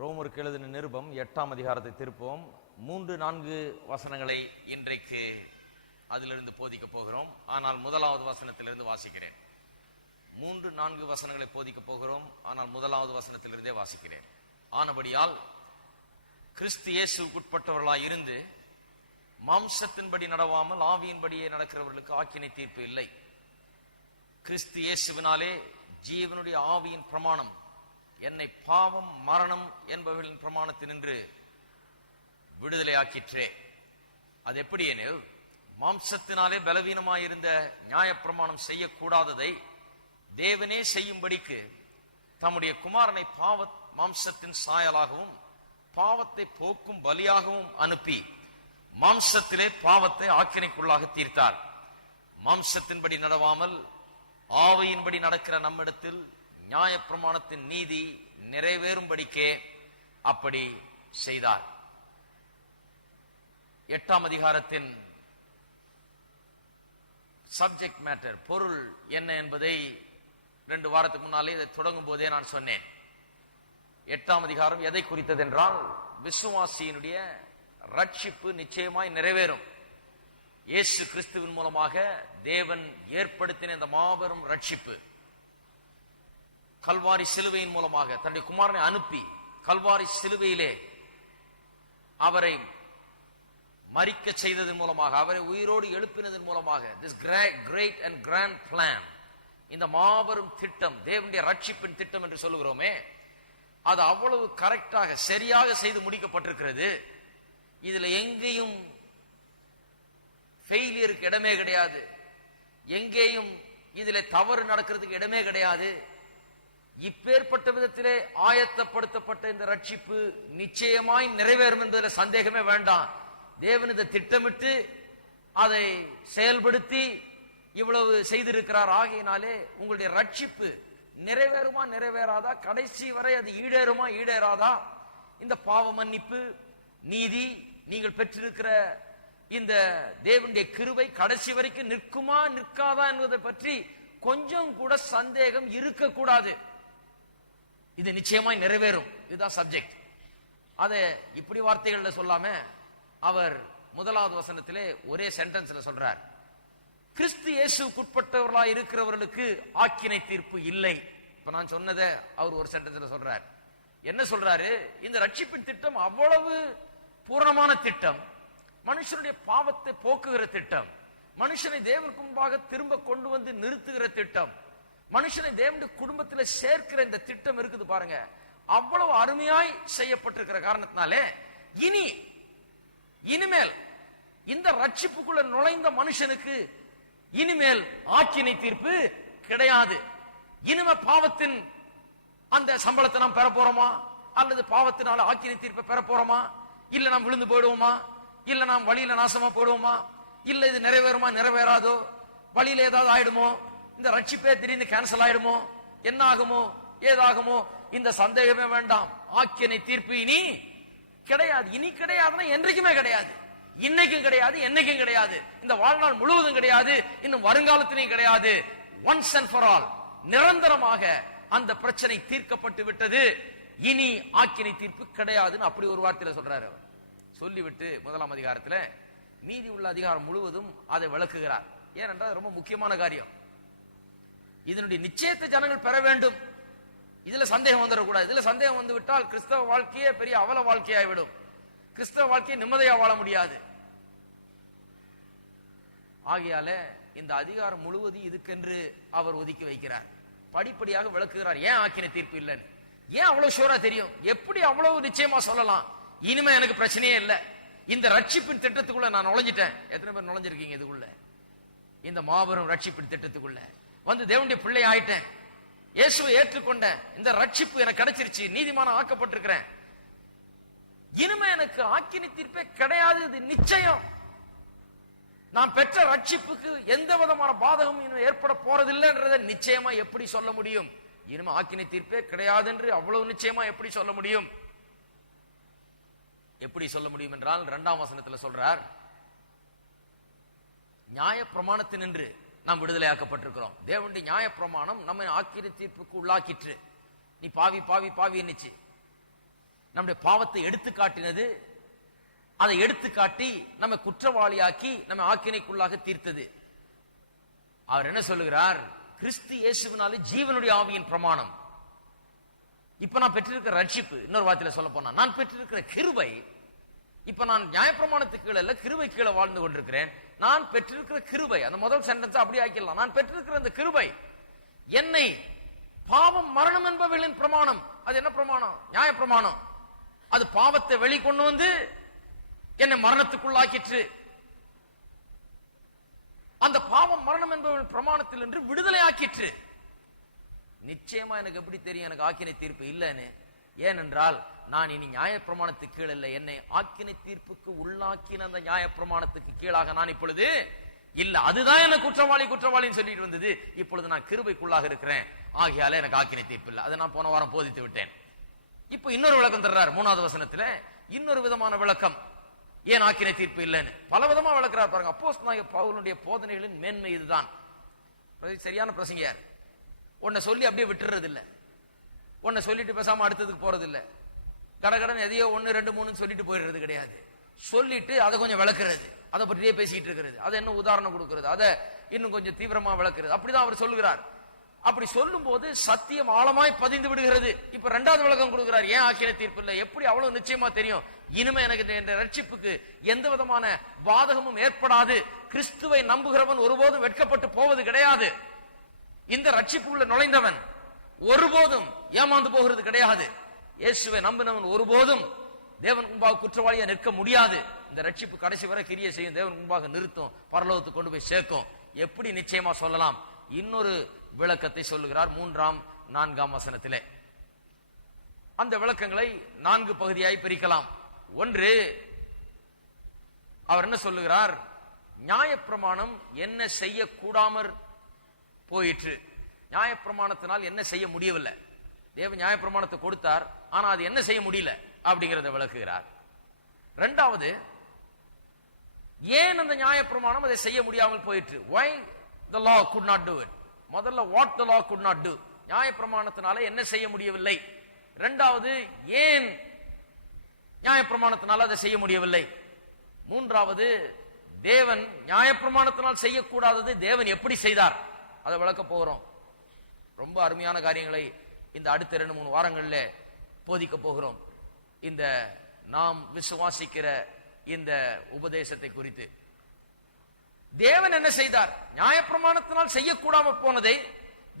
ரோமருக்கு எழுதின நிருபம் 8ஆம் அதிகாரத்தை திருப்போம். 3-4 வசனங்களை இன்றைக்கு அதிலிருந்து போதிக்க போகிறோம். ஆனால் முதலாவது வசனத்திலிருந்து வாசிக்கிறேன். 3-4 வசனங்களை போதிக்க போகிறோம். ஆனால் முதலாவது வசனத்திலிருந்தே வாசிக்கிறேன். ஆனபடியால் கிறிஸ்து இயேசுவுக்குட்பட்டவர்களாய் இருந்து மாம்சத்தின்படி நடவாமல் ஆவியின்படியே நடக்கிறவர்களுக்கு ஆக்கினை தீர்ப்பு இல்லை. கிறிஸ்து இயேசுவினாலே ஜீவனுடைய ஆவியின் பிரமாணம் என்னை பாவம் மரணம் என்பவர்களின் பிரமாணத்தினின்று விடுதலை ஆக்கிற்றே. அது எப்படி எனில், மாம்சத்தினாலே பலவீனமாயிருந்த நியாயப்பிரமாணம் செய்யக்கூடாததை தேவனே செய்யும்படிக்கு தம்முடைய குமாரனை மாம்சத்தின் சாயலாகவும் பாவத்தை போக்கும் பலியாகவும் அனுப்பி மாம்சத்திலே பாவத்தை ஆக்கினைக்குள்ளாக தீர்த்தார். மாம்சத்தின்படி நடவாமல் ஆவியின்படி நடக்கிற நம்மிடத்தில் நியாயப்பிரமாணத்தின் நீதி நிறைவேறும்படிக்கே அப்படி செய்தார். 8ஆம் அதிகாரத்தின் சப்ஜெக்ட் மேட்டர், பொருள் என்ன என்பதை 2 வாரத்துக்கு முன்னாலே இதை தொடங்கும் போதே நான் சொன்னேன். 8ஆம் அதிகாரம் எதை குறித்தது என்றால், விசுவாசியினுடைய ரட்சிப்பு நிச்சயமாய் நிறைவேறும். இயேசு கிறிஸ்துவின் மூலமாக தேவன் ஏற்படுத்தின இந்த மாபெரும் ரட்சிப்பு, கல்வாரி சிலுவையின் மூலமாக தன்னுடைய குமாரனை அனுப்பி கல்வாரி சிலுவையிலே அவரை மரிக்க செய்ததன் மூலமாக, அவரை உயிரோடு எழுப்பினதன் மூலமாக, this great and grand plan, இந்த மாபெரும் திட்டம், தேவனுடைய ரட்சிப்பின் திட்டம் என்று சொல்லுகிறோமே, அது அவ்வளவு கரெக்டாக சரியாக செய்து முடிக்கப்பட்டிருக்கிறது. இதுல எங்கேயும் ஃபெயிலியருக்கு இடமே கிடையாது. எங்கேயும் இதுல தவறு நடக்கிறதுக்கு இடமே கிடையாது. இப்பேற்பட்ட விதத்திலே ஆயத்தப்படுத்தப்பட்ட இந்த ரட்சிப்பு நிச்சயமாய் நிறைவேறும் என்பதில் சந்தேகமே வேண்டாம். தேவன் இதை திட்டமிட்டு அதை செயல்படுத்தி இவ்வளவு செய்திருக்கிறார். ஆகையினாலே உங்களுடைய ரட்சிப்பு நிறைவேறுமா நிறைவேறாதா, கடைசி வரை அது ஈடேறுமா ஈடேறாதா, இந்த பாவ மன்னிப்பு நீதி நீங்கள் பெற்றிருக்கிற இந்த தேவனுடைய கிருபை கடைசி வரைக்கும் நிற்குமா நிற்காதா என்பதை பற்றி கொஞ்சம் கூட சந்தேகம் இருக்கக்கூடாது. இது நிச்சயமாய் நிறைவேறும். இதுதான் சப்ஜெக்ட். அதை இப்படி வார்த்தைகள்ல சொல்லாம அவர் முதலாவது வசனத்திலே ஒரே சென்டென்ஸ்ல சொல்றார், கிறிஸ்து இயேசுவுக்குட்பட்டவர்களாய் இருக்கிறவர்களுக்கு ஆக்கினை தீர்ப்பு இல்லை. இப்ப நான் சொன்னதை அவர் ஒரு சென்டென்ஸ்ல சொல்றார். என்ன சொல்றாரு? இந்த ரட்சிப்பின் திட்டம் அவ்வளவு பூரணமான திட்டம், மனுஷனுடைய பாவத்தை போக்குகிற திட்டம், மனுஷனை தேவனுக்கு முன்பாக திரும்ப கொண்டு வந்து நிறுத்துகிற திட்டம், மனுஷனை தேவனுடைய குடும்பத்தில் சேர்க்கிற இந்த திட்டம் இருக்குது பாருங்க, அவ்வளவு அருமையாய் செய்யப்பட்டிருக்கிற காரணத்தினாலே இனிமேல் இந்த ரட்சிப்புக்குள்ள நுழைந்த மனுஷனுக்கு இனிமேல் ஆக்கினை தீர்ப்பு கிடையாது. இனிமே பாவத்தின் அந்த சம்பளத்தை நாம் பெற போறோமா, அல்லது பாவத்தினால ஆக்கினை தீர்ப்பை பெற போறோமா, இல்ல நாம் விழுந்து போயிடுவோமா, இல்ல நாம் வழியில நாசமா போடுவோமா, இல்ல இது நிறைவேறுமா நிறைவேறாதோ, வழியில ஏதாவது ஆயிடுமோ, இந்த ரட்சிப்பே திடீர்னு கேன்சல் ஆயிடுமோ, என்ன ஆகுமோ ஏதாகுமோ, இந்த சந்தேகமே வேண்டாம். ஆக்கினை தீர்ப்பு இனி கிடையாது. இனி கிடையாதுன்னா என்றைக்குமே கிடையாது, இன்னைக்கும் கிடையாது, என்னைக்கும் கிடையாது, இந்த வாழ்நாள் முழுவதும் கிடையாது, இன்னும் வருங்காலத்திலையும் கிடையாது. ஒன்ஸ் அண்ட் ஃபார் ஆல் நிரந்தரமாக அந்த பிரச்சனை தீர்க்கப்பட்டு விட்டது. இனி ஆக்கினை தீர்ப்பு கிடையாதுன்னு அப்படி ஒரு வார்த்தையில சொல்றாரு. சொல்லிவிட்டு 1ஆம் அதிகாரத்துல மீதி உள்ள அதிகாரம் முழுவதும் அதை விளக்குகிறார். ஏனென்றால் ரொம்ப முக்கியமான காரியம். இதனுடைய நிச்சயத்தை ஜனங்கள் பெற வேண்டும். இதுல சந்தேகம் வந்துடக்கூடாது. இதுல சந்தேகம் வந்து விட்டால் கிறிஸ்தவ வாழ்க்கையே பெரிய அவல வாழ்க்கையாகிவிடும். கிறிஸ்தவ வாழ்க்கையை நிம்மதியா வாழ முடியாது. ஆகையால இந்த அதிகாரம் முழுவதும் இதுக்கென்று அவர் ஒதுக்கி வைக்கிறார். படிப்படியாக விளக்குகிறார். ஏன் ஆக்கினை தீர்ப்பு இல்லைன்னு, ஏன் அவ்வளவு ஷூரா தெரியும், எப்படி அவ்வளவு நிச்சயமா சொல்லலாம், இனிமே எனக்கு பிரச்சனையே இல்லை, இந்த ரட்சிப்பின் திட்டத்துக்குள்ள நான் நுழைஞ்சிட்டேன். எத்தனை பேர் நுழைஞ்சிருக்கீங்க இதுக்குள்ள? இந்த மாபெரும் ரட்சிப்பின் திட்டத்துக்குள்ள வந்து தேவனுடைய பிள்ளை ஆயிட்டேன், இயேசுவை ஏற்றுக்கொண்டேன், இந்த ரட்சிப்பு எனக்கு கிடைச்சிருச்சு, நீதிமான ஆக்கப்பட்டிருக்கிறேன், இனிமே எனக்கு ஆக்கினை தீர்ப்பே கிடையாது, இது நிச்சயம். நான் பெற்ற ரட்சிப்புக்கு எந்த விதமான பாதகமும் ஏற்பட போறதில்லைன்றதை நிச்சயமா எப்படி சொல்ல முடியும்? இனிமே ஆக்கினை தீர்ப்பே கிடையாது என்று அவ்வளவு நிச்சயமா எப்படி சொல்ல முடியும்? எப்படி சொல்ல முடியும் என்றால் 2ஆம் வசனத்துல சொல்றார், நியாய பிரமாணத்தினின்று நாம் விடுதலையாக்கப்பட்டிருக்கிறோம். தேவனுடைய நியாய பிரமாணம் நம்மை ஆக்கினை தீர்ப்புக்கு உள்ளாக்கிற்று. நீ பாவி பாவி பாவி என்னச்சு. நம்முடைய பாவத்தை எடுத்து காட்டினது, அதை எடுத்து காட்டி நம்ம குற்றவாளியாக்கி நம்ம ஆக்கினைக்குள்ளாக தீர்த்தது. அவர் என்ன சொல்லுகிறார்? கிறிஸ்து இயேசுவினாலே ஜீவனுடைய ஆவியின் பிரமாணம். இப்ப நான் பெற்றிருக்கிற ரட்சிப்பு, இன்னொரு வார்த்தையில சொல்ல போனா நான் பெற்றிருக்கிற கிருபை. இப்ப நான் நியாயப்பிரமாணத்துக்கு கீழே இல்ல, கிருபை கீழே வாழ்ந்து கொண்டிருக்கிறேன். நான் பெற்றிருக்கிற கிருபை, அந்த முதல் சென்டென்ஸ் அப்படி ஆக்கிடலாம். நான் பெற்றிருக்கிற அந்த கிருபை என்னை பாவம் மரணம் என்பவர்களின் பிரமாணம். அது என்ன பிரமாணம்? நியாயப்பிரமாணம். அது பாவத்தை வெளிக்கொண்டு வந்து என்னை மரணத்துக்குள்ளாக்கிற்று. அந்த பாவம் மரணம் என்பவர்கள் பிரமாணத்தில் என்று விடுதலை ஆக்கிற்று. நிச்சயமா எனக்கு எப்படி தெரியும் எனக்கு ஆக்கினை தீர்ப்பு இல்லைன்னு? ஏனென்றால் நான் இனி நியாயப்பிரமாணத்துக்கு கீழ் இல்லை, என்னை ஆக்கினை தீர்ப்புக்கு உள்ளாக்கின அந்த நியாயப்பிரமாணத்துக்கு கீழாக நான் இப்பொழுது இல்ல. அதுதான் என்ன குற்றவாளி குற்றவாளின்னு சொல்லிட்டு வந்தது. இப்பொழுது நான் கிருபைக்குள்ளாக இருக்கிறேன், ஆகையால எனக்கு ஆக்கினை தீர்ப்பு இல்லை. அதை நான் போன வாரம் போதித்து விட்டேன். இப்ப இன்னொரு விளக்கம் தர்றார் 3வது வசனத்துல. இன்னொரு விதமான விளக்கம், ஏன் ஆக்கினை தீர்ப்பு இல்லைன்னு பல விதமா விளக்குறார் பாருங்க. அப்போஸ்தலனாகிய பவுலுடைய போதனைகளின் மேன்மை இதுதான். சரியான பிரசங்கியார். உன்னை சொல்லி அப்படியே விட்டுறது இல்ல, உன்னை சொல்லிட்டு பேசாம அடுத்ததுக்கு போறது இல்ல, கடகடன் எதையோ 1 2 3 சொல்லிட்டு போயிடுறது கிடையாது. சொல்லிட்டு அதை கொஞ்சம் விளக்குறது, அதை பற்றியே பேசிட்டு இருக்கிறது, அதை என்ன உதாரணம் கொடுக்கிறது, அதை இன்னும் கொஞ்சம் தீவிரமா விளக்குறது. அப்படிதான் அவர் சொல்லுகிறார். அப்படி சொல்லும் போது சத்தியம் ஆழமாய் பதிந்து விடுகிறது. இப்ப 2வது விளக்கம் கொடுக்கிறார், ஏன் ஆக்கினை தீர்ப்பு இல்லை. எப்படி அவ்வளவு நிச்சயமா தெரியும்? இனிமே எனக்கு இந்த ரட்சிப்புக்கு எந்த விதமான பாதகமும் ஏற்படாது. கிறிஸ்துவை நம்புகிறவன் ஒருபோதும் வெட்கப்பட்டு போவது கிடையாது. இந்த ரட்சிப்புக்குள்ள நுழைந்தவன் ஒருபோதும் ஏமாந்து போகிறது கிடையாது. இயேசுவை நம்பினவன் ஒருபோதும் தேவன் முன்பாக குற்றவாளியா நிற்க முடியாது. இந்த ரட்சிப்பு கடைசி வரை கிரியை செய்யும், தேவன் முன்பாக நிறுத்தும், பரலோகத்துக்கு கொண்டு போய் சேர்க்கும். எப்படி நிச்சயமா சொல்லலாம்? இன்னொரு விளக்கத்தை சொல்லுகிறார் 3ஆம் 4ஆம் வசனத்திலே. அந்த விளக்கங்களை 4 பகுதியாய் பிரிக்கலாம். ஒன்று, அவர் என்ன சொல்லுகிறார்? நியாயப்பிரமாணம் என்ன செய்யக்கூடாமற் போயிற்று. நியாயப்பிரமாணத்தினால் என்ன செய்ய முடியவில்லை. தேவன் நியாயப்பிரமாணத்தை கொடுத்தார், ஆனா அது என்ன செய்ய முடியல அப்படிங்கறத விளக்குகிறார். 2வது, ஏன் அந்த நியாயப்பிரமாணம் அதை செய்ய முடியாமல் போயிற்று. why the law could not do it. முதல்ல what the law could not do, நியாயப்பிரமாணத்தினால என்ன செய்ய முடியவில்லை. 2வது, ஏன் நியாயப்பிரமாணத்தினால அதை செய்ய முடியவில்லை. 3வது, தேவன் நியாயப்பிரமாணத்தினால் செய்யக்கூடாதது தேவன் எப்படி செய்தார், அதை விளக்க போகிறோம். ரொம்ப அருமையான காரியங்களை இந்த அடுத்த 2-3 வாரங்கள்ல போதிக்க போகிறோம். இந்த நாம் விசுவாசிக்கிற இந்த உபதேசத்தை குறித்து தேவன் என்ன செய்தார், நியாயப்பிரமாணத்தினால் செய்யக்கூடாம போனதை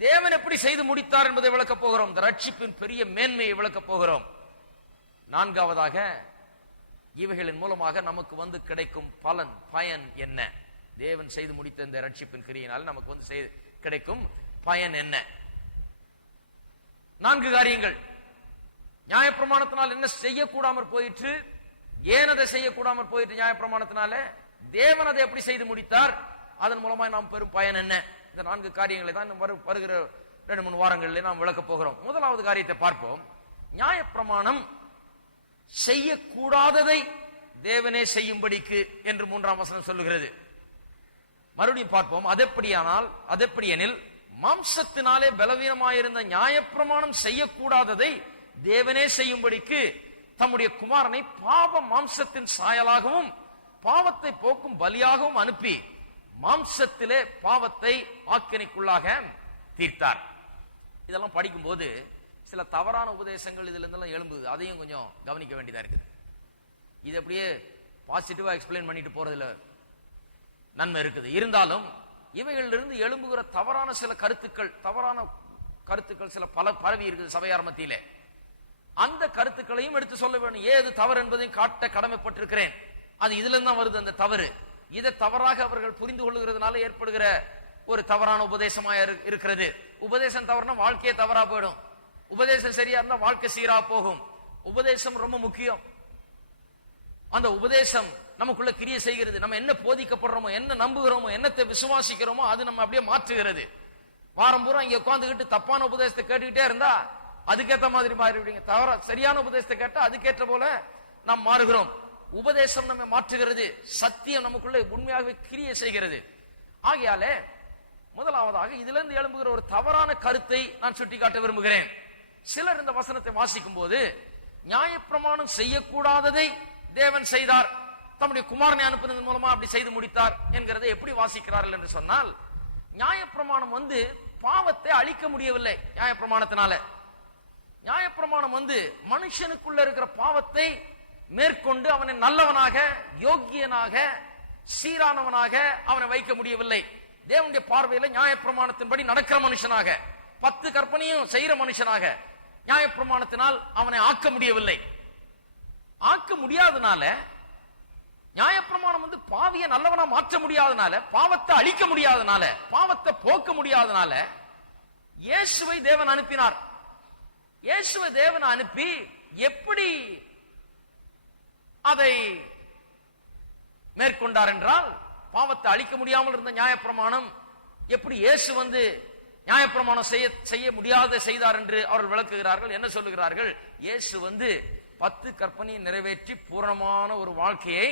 தேவன் எப்படி செய்து முடித்தார் என்பதை விளக்க போகிறோம். இந்த ரட்சிப்பின் பெரிய மேன்மையை விளக்க போகிறோம். 4வதாக, இவைகளின் மூலமாக நமக்கு வந்து கிடைக்கும் பலன், பயன் என்ன? தேவன் செய்து முடித்த இந்த ரட்சிப்பின் கிரியினால் நமக்கு வந்து கிடைக்கும் பயன் என்ன? 4 காரியங்கள். நியாயப்பிரமாணத்தினால் என்ன செய்யக்கூடாமற் போயிற்று, ஏன் அதை செய்யக்கூடாமற் போயிற்று நியாயப்பிரமாணத்தினால, தேவன் அதை எப்படி செய்து முடித்தார், அதன் மூலமா நாம் பெறும் பயன் என்ன? இந்த 4 காரியங்களை தான் வருகிற 2-3 வாரங்களில் நாம் விளக்க போகிறோம். 1வது காரியத்தை பார்ப்போம். நியாயப்பிரமாணம் செய்யக்கூடாததை தேவனே செய்யும்படிக்கு என்று 3ஆம் வசனம் சொல்லுகிறது. மறுபடியும் பார்ப்போம். அதெப்படி எனில், மாம்சத்தினாலே பலவீனமாயிருந்த நியாயப்பிரமாணம் செய்யக்கூடாததை தேவனே செய்யும்படிக்கு தம்முடைய குமாரனை பாவ மாம்சத்தின் சாயலாகவும் பாவத்தை போக்கும் பலியாகவும் அனுப்பி மாம்சத்திலே பாவத்தை ஆக்கினைக்குள்ளாக தீர்த்தார். இதெல்லாம் படிக்கும் போது சில தவறான உபதேசங்கள் இதுல இருந்தெல்லாம் எழும்புது. அதையும் கொஞ்சம் கவனிக்க வேண்டியதா இருக்குது. இது அப்படியே பாசிட்டிவா எக்ஸ்பிளைன் பண்ணிட்டு போறதுல நன்மை இருக்குது. இருந்தாலும் இவைகளிலிருந்து எழும்புகிற தவறான சில கருத்துக்கள் சில பல பரவி இருக்குது சபையார் மத்தியிலே. அந்த கருத்துக்களையும் எடுத்து சொல்ல வேண்டும். ஏது தவறு என்பதையும் காட்ட கடமைப்பட்டிருக்கிறேன். அது இதுல தான் வருது அந்த தவறு. இதை தவறாக அவர்கள் புரிந்து கொள்ளுகிறதுனால ஏற்படுகிற ஒரு தவறான உபதேசமா இருக்கிறது. உபதேசம் தவறுனா வாழ்க்கையே தவறா போயிடும். உபதேசம் சரியா இருந்தா வாழ்க்கை சீரா போகும். உபதேசம் ரொம்ப முக்கியம். அந்த உபதேசம் நமக்குள்ள கிரியை செய்கிறது. நம்ம என்ன போதிக்கப்படுறோமோ, என்ன நம்புகிறோமோ, என்னத்தை விசுவாசிக்கிறோமோ அது நம்ம அப்படியே மாற்றுகிறது. வாரம் பூரா இங்க உட்கார்ந்துகிட்டு தப்பான உபதேசத்தை கேட்டுக்கிட்டே இருந்தா அதுக்கேற்ற மாதிரி மாறிவிடுங்க. சரியான உபதேசத்தை கேட்டா அதுக்கேற்ற போல நாம் மாறுகிறோம். உபதேசம் நம்ம மாற்றுகிறது. சத்தியம் நமக்குள்ள உண்மையாகவே கிரியை செய்கிறது. ஆகையாலே முதலாவதாக இதுல இருந்து எழும்புகிற ஒரு தவறான கருத்தை நான் சுட்டிக்காட்ட விரும்புகிறேன். சிலர் இந்த வசனத்தை வாசிக்கும் போது நியாயப்பிரமாணம் செய்யக்கூடாததை தேவன் செய்தார், தம்முடைய குமாரனை அனுப்புவதன் மூலமா அப்படி செய்து முடித்தார் என்கிறதை எப்படி வாசிக்கிறார்கள் என்று சொன்னால், நியாயப்பிரமாணம் பாவத்தை அழிக்க முடியவில்லை. நியாயப்பிரமாணத்தினால நியாயப்பிரமாணம் மனுஷனுக்குள்ள இருக்கிற பாவத்தை மேற்கொண்டு அவனை நல்லவனாக, யோக்கியனாக, சீரானவனாக அவனை வைக்க முடியவில்லை. தேவனுடைய பார்வையில நியாயப்பிரமாணத்தின்படி நடக்கிற மனுஷனாக, 10 கற்பனையும் செய்யற மனுஷனாக நியாயப்பிரமாணத்தினால் அவனை ஆக்க முடியவில்லை. ஆக்க முடியாதனால, நியாயப்பிரமாணம் பாவியை நல்லவனா மாற்ற முடியாதனால, பாவத்தை அழிக்க முடியாதனால, பாவத்தை போக்க முடியாதனால இயேசுவை தேவன் அனுப்பினார். இயேசுவை தேவன் அனுப்பி எப்படி அதை மேற்கொண்டார் என்றால், பாவத்தை அழிக்க முடியாமல் இருந்த நியாயப்பிரமாணம் எப்படி இயேசு நியாயப்பிரமாணம் செய்ய முடியாத செய்தார் என்று அவர்கள் விளக்குகிறார்கள். என்ன சொல்லுகிறார்கள்? இயேசு 10 கற்பனையை நிறைவேற்றி பூரணமான ஒரு வாழ்க்கையை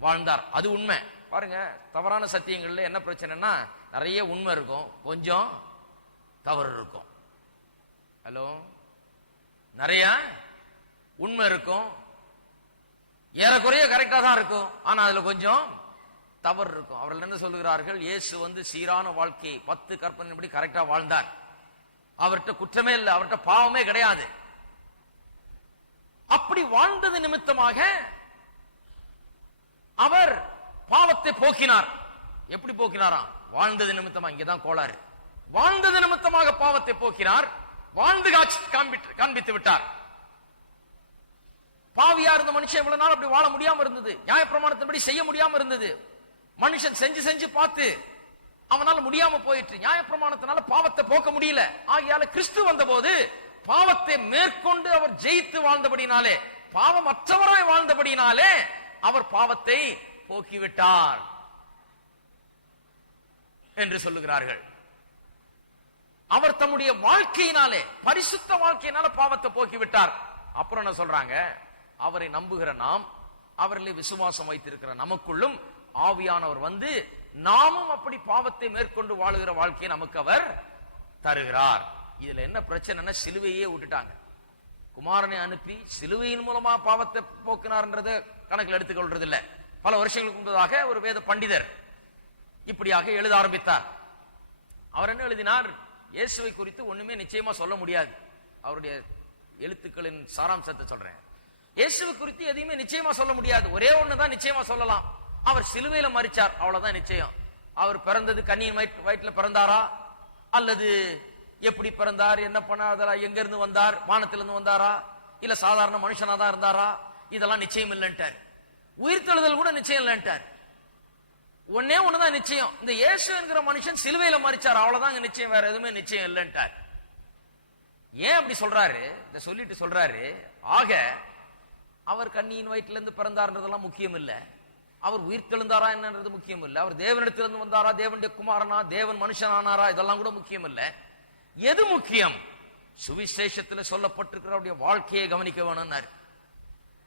வாழ்ந்தார். அது உண்மை. பாருங்க, தவறான சத்தியங்கள்ல என்ன பிரச்சனைனா, நிறைய உண்மை இருக்கும், கொஞ்சம் தவறு இருக்கும். ஹலோ, நிறைய உண்மை இருக்கும், ஏறக்குறைய கரெக்டா தான் இருக்கும், ஆனா அதுல கொஞ்சம் தவறு இருக்கும். அவர்கள் என்ன சொல்லுகிறார்கள்? இயேசு சீரான வாழ்க்கை 10 கற்பனைப்படி கரெக்டா வாழ்ந்தார். அவர்கிட்ட குற்றமே இல்லை, அவர்கிட்ட பாவமே கிடையாது. அப்படி வாழ்ந்தது நிமித்தமாக அவர் பாவத்தை போக்கினார். எப்படி போக்கினாராம்? வாழ்ந்தது நிமித்தமா. இங்கதான் கோளாறு. வாழ்ந்தது நிமித்தமாக பாவத்தை போக்கினார், வாழ்ந்து காண்பித்து விட்டார். பாவியா இருந்த மனுஷன் இவ்வளவு நாள் அப்படி வாழ முடியாம இருந்தது, நியாயப்பிரமாணத்தின்படி செய்ய முடியாம இருந்தது. மனுஷன் செஞ்சு செஞ்சு பார்த்து அவனால முடியாம போயிட்டு, நியாயப்பிரமாணத்தினால பாவத்தை போக்க முடியல. ஆகையால கிறிஸ்து வந்தபோது பாவத்தை மேற்கொண்டு அவர் ஜெயித்து வாழ்ந்தபடினாலே, பாவம் அற்றவராய் வாழ்ந்தபடினாலே அவர் பாவத்தை போக்கிவிட்டார் என்று சொல்லுகிறார்கள். அவர் தம்முடைய வாழ்க்கையினாலே, பரிசுத்த வாழ்க்கையினால பாவத்தை போக்கிவிட்டார். அப்புறம் என்ன சொல்றாங்க? அவரை நம்புகிற நாம், அவர்களை விசுவாசம் வைத்திருக்கிற நமக்குள்ளும் ஆவியானவர் நாமும் அப்படி பாவத்தை மேற்கொண்டு வாழுகிற வாழ்க்கையை நமக்கு அவர் தருகிறார். இதுல என்ன பிரச்சனைனா, சிலுவையே விட்டுட்டாங்க. குமாரனை அனுப்பி சிலுவையின் மூலமா பாவத்தை போக்கினார்ன்றத கணக்கில் எடுத்துக்கொள்றது இல்ல. பல வருஷங்களுக்கு முன்பதாக ஒரு வேத பண்டிதர் இப்படியாக எழுத ஆரம்பித்தார். அவர் என்ன எழுதினார்? இயேசுவை குறித்து ஒண்ணுமே நிச்சயமா சொல்ல முடியாது. அவருடைய எழுத்துக்களின் சாராம்சத்தை சொல்றேன். இயேசுவை குறித்து எதையுமே நிச்சயமா சொல்ல முடியாது. ஒரே ஒண்ணுதான் நிச்சயமா சொல்லலாம், அவர் சிலுவையில மரிச்சார், அவ்வளவுதான் நிச்சயம். அவர் பிறந்தது கன்னியின் வயிற்றுல பிறந்தாரா, அல்லது எப்படி பிறந்தார், என்ன பண்ணாரா, எங்க இருந்து வந்தார், வானத்திலிருந்து வந்தாரா, இல்ல சாதாரண மனுஷனா தான் இருந்தாரா, இதெல்லாம் நிச்சயம் இல்லைன்ட்டார். உயிர்த்தெழுதல் கூட நிச்சயம் இல்லைன்ட்டார். ஒன்னே ஒண்ணுதான் நிச்சயம், இந்த இயேசு என்கிற மனுஷன் சிலுவையில மரிச்சார், அவ்வளவுதான் நிச்சயம், வேற எதுவுமே நிச்சயம் இல்லைன்ட்டார். ஏன் அப்படி சொல்றாரு? இத சொல்லிட்டு சொல்றாரு, ஆக அவர் கன்னியின் வயிற்றுல இருந்து பிறந்தார்ன்றதெல்லாம் முக்கியம் இல்ல, அவர் உயிர்த்தெழுந்தாரா என்னன்றது முக்கியம் இல்ல, அவர் தேவனிடத்திலிருந்து வந்தாரா, தேவனுடைய குமாரனா, தேவன் மனுஷனானாரா, இதெல்லாம் கூட முக்கியம் இல்ல. எது முக்கியம்? சுவிசேஷத்தில் சொல்லப்பட்டிருக்கிற அவருடைய வாழ்க்கையை கவனிக்க வேணும்னாரு.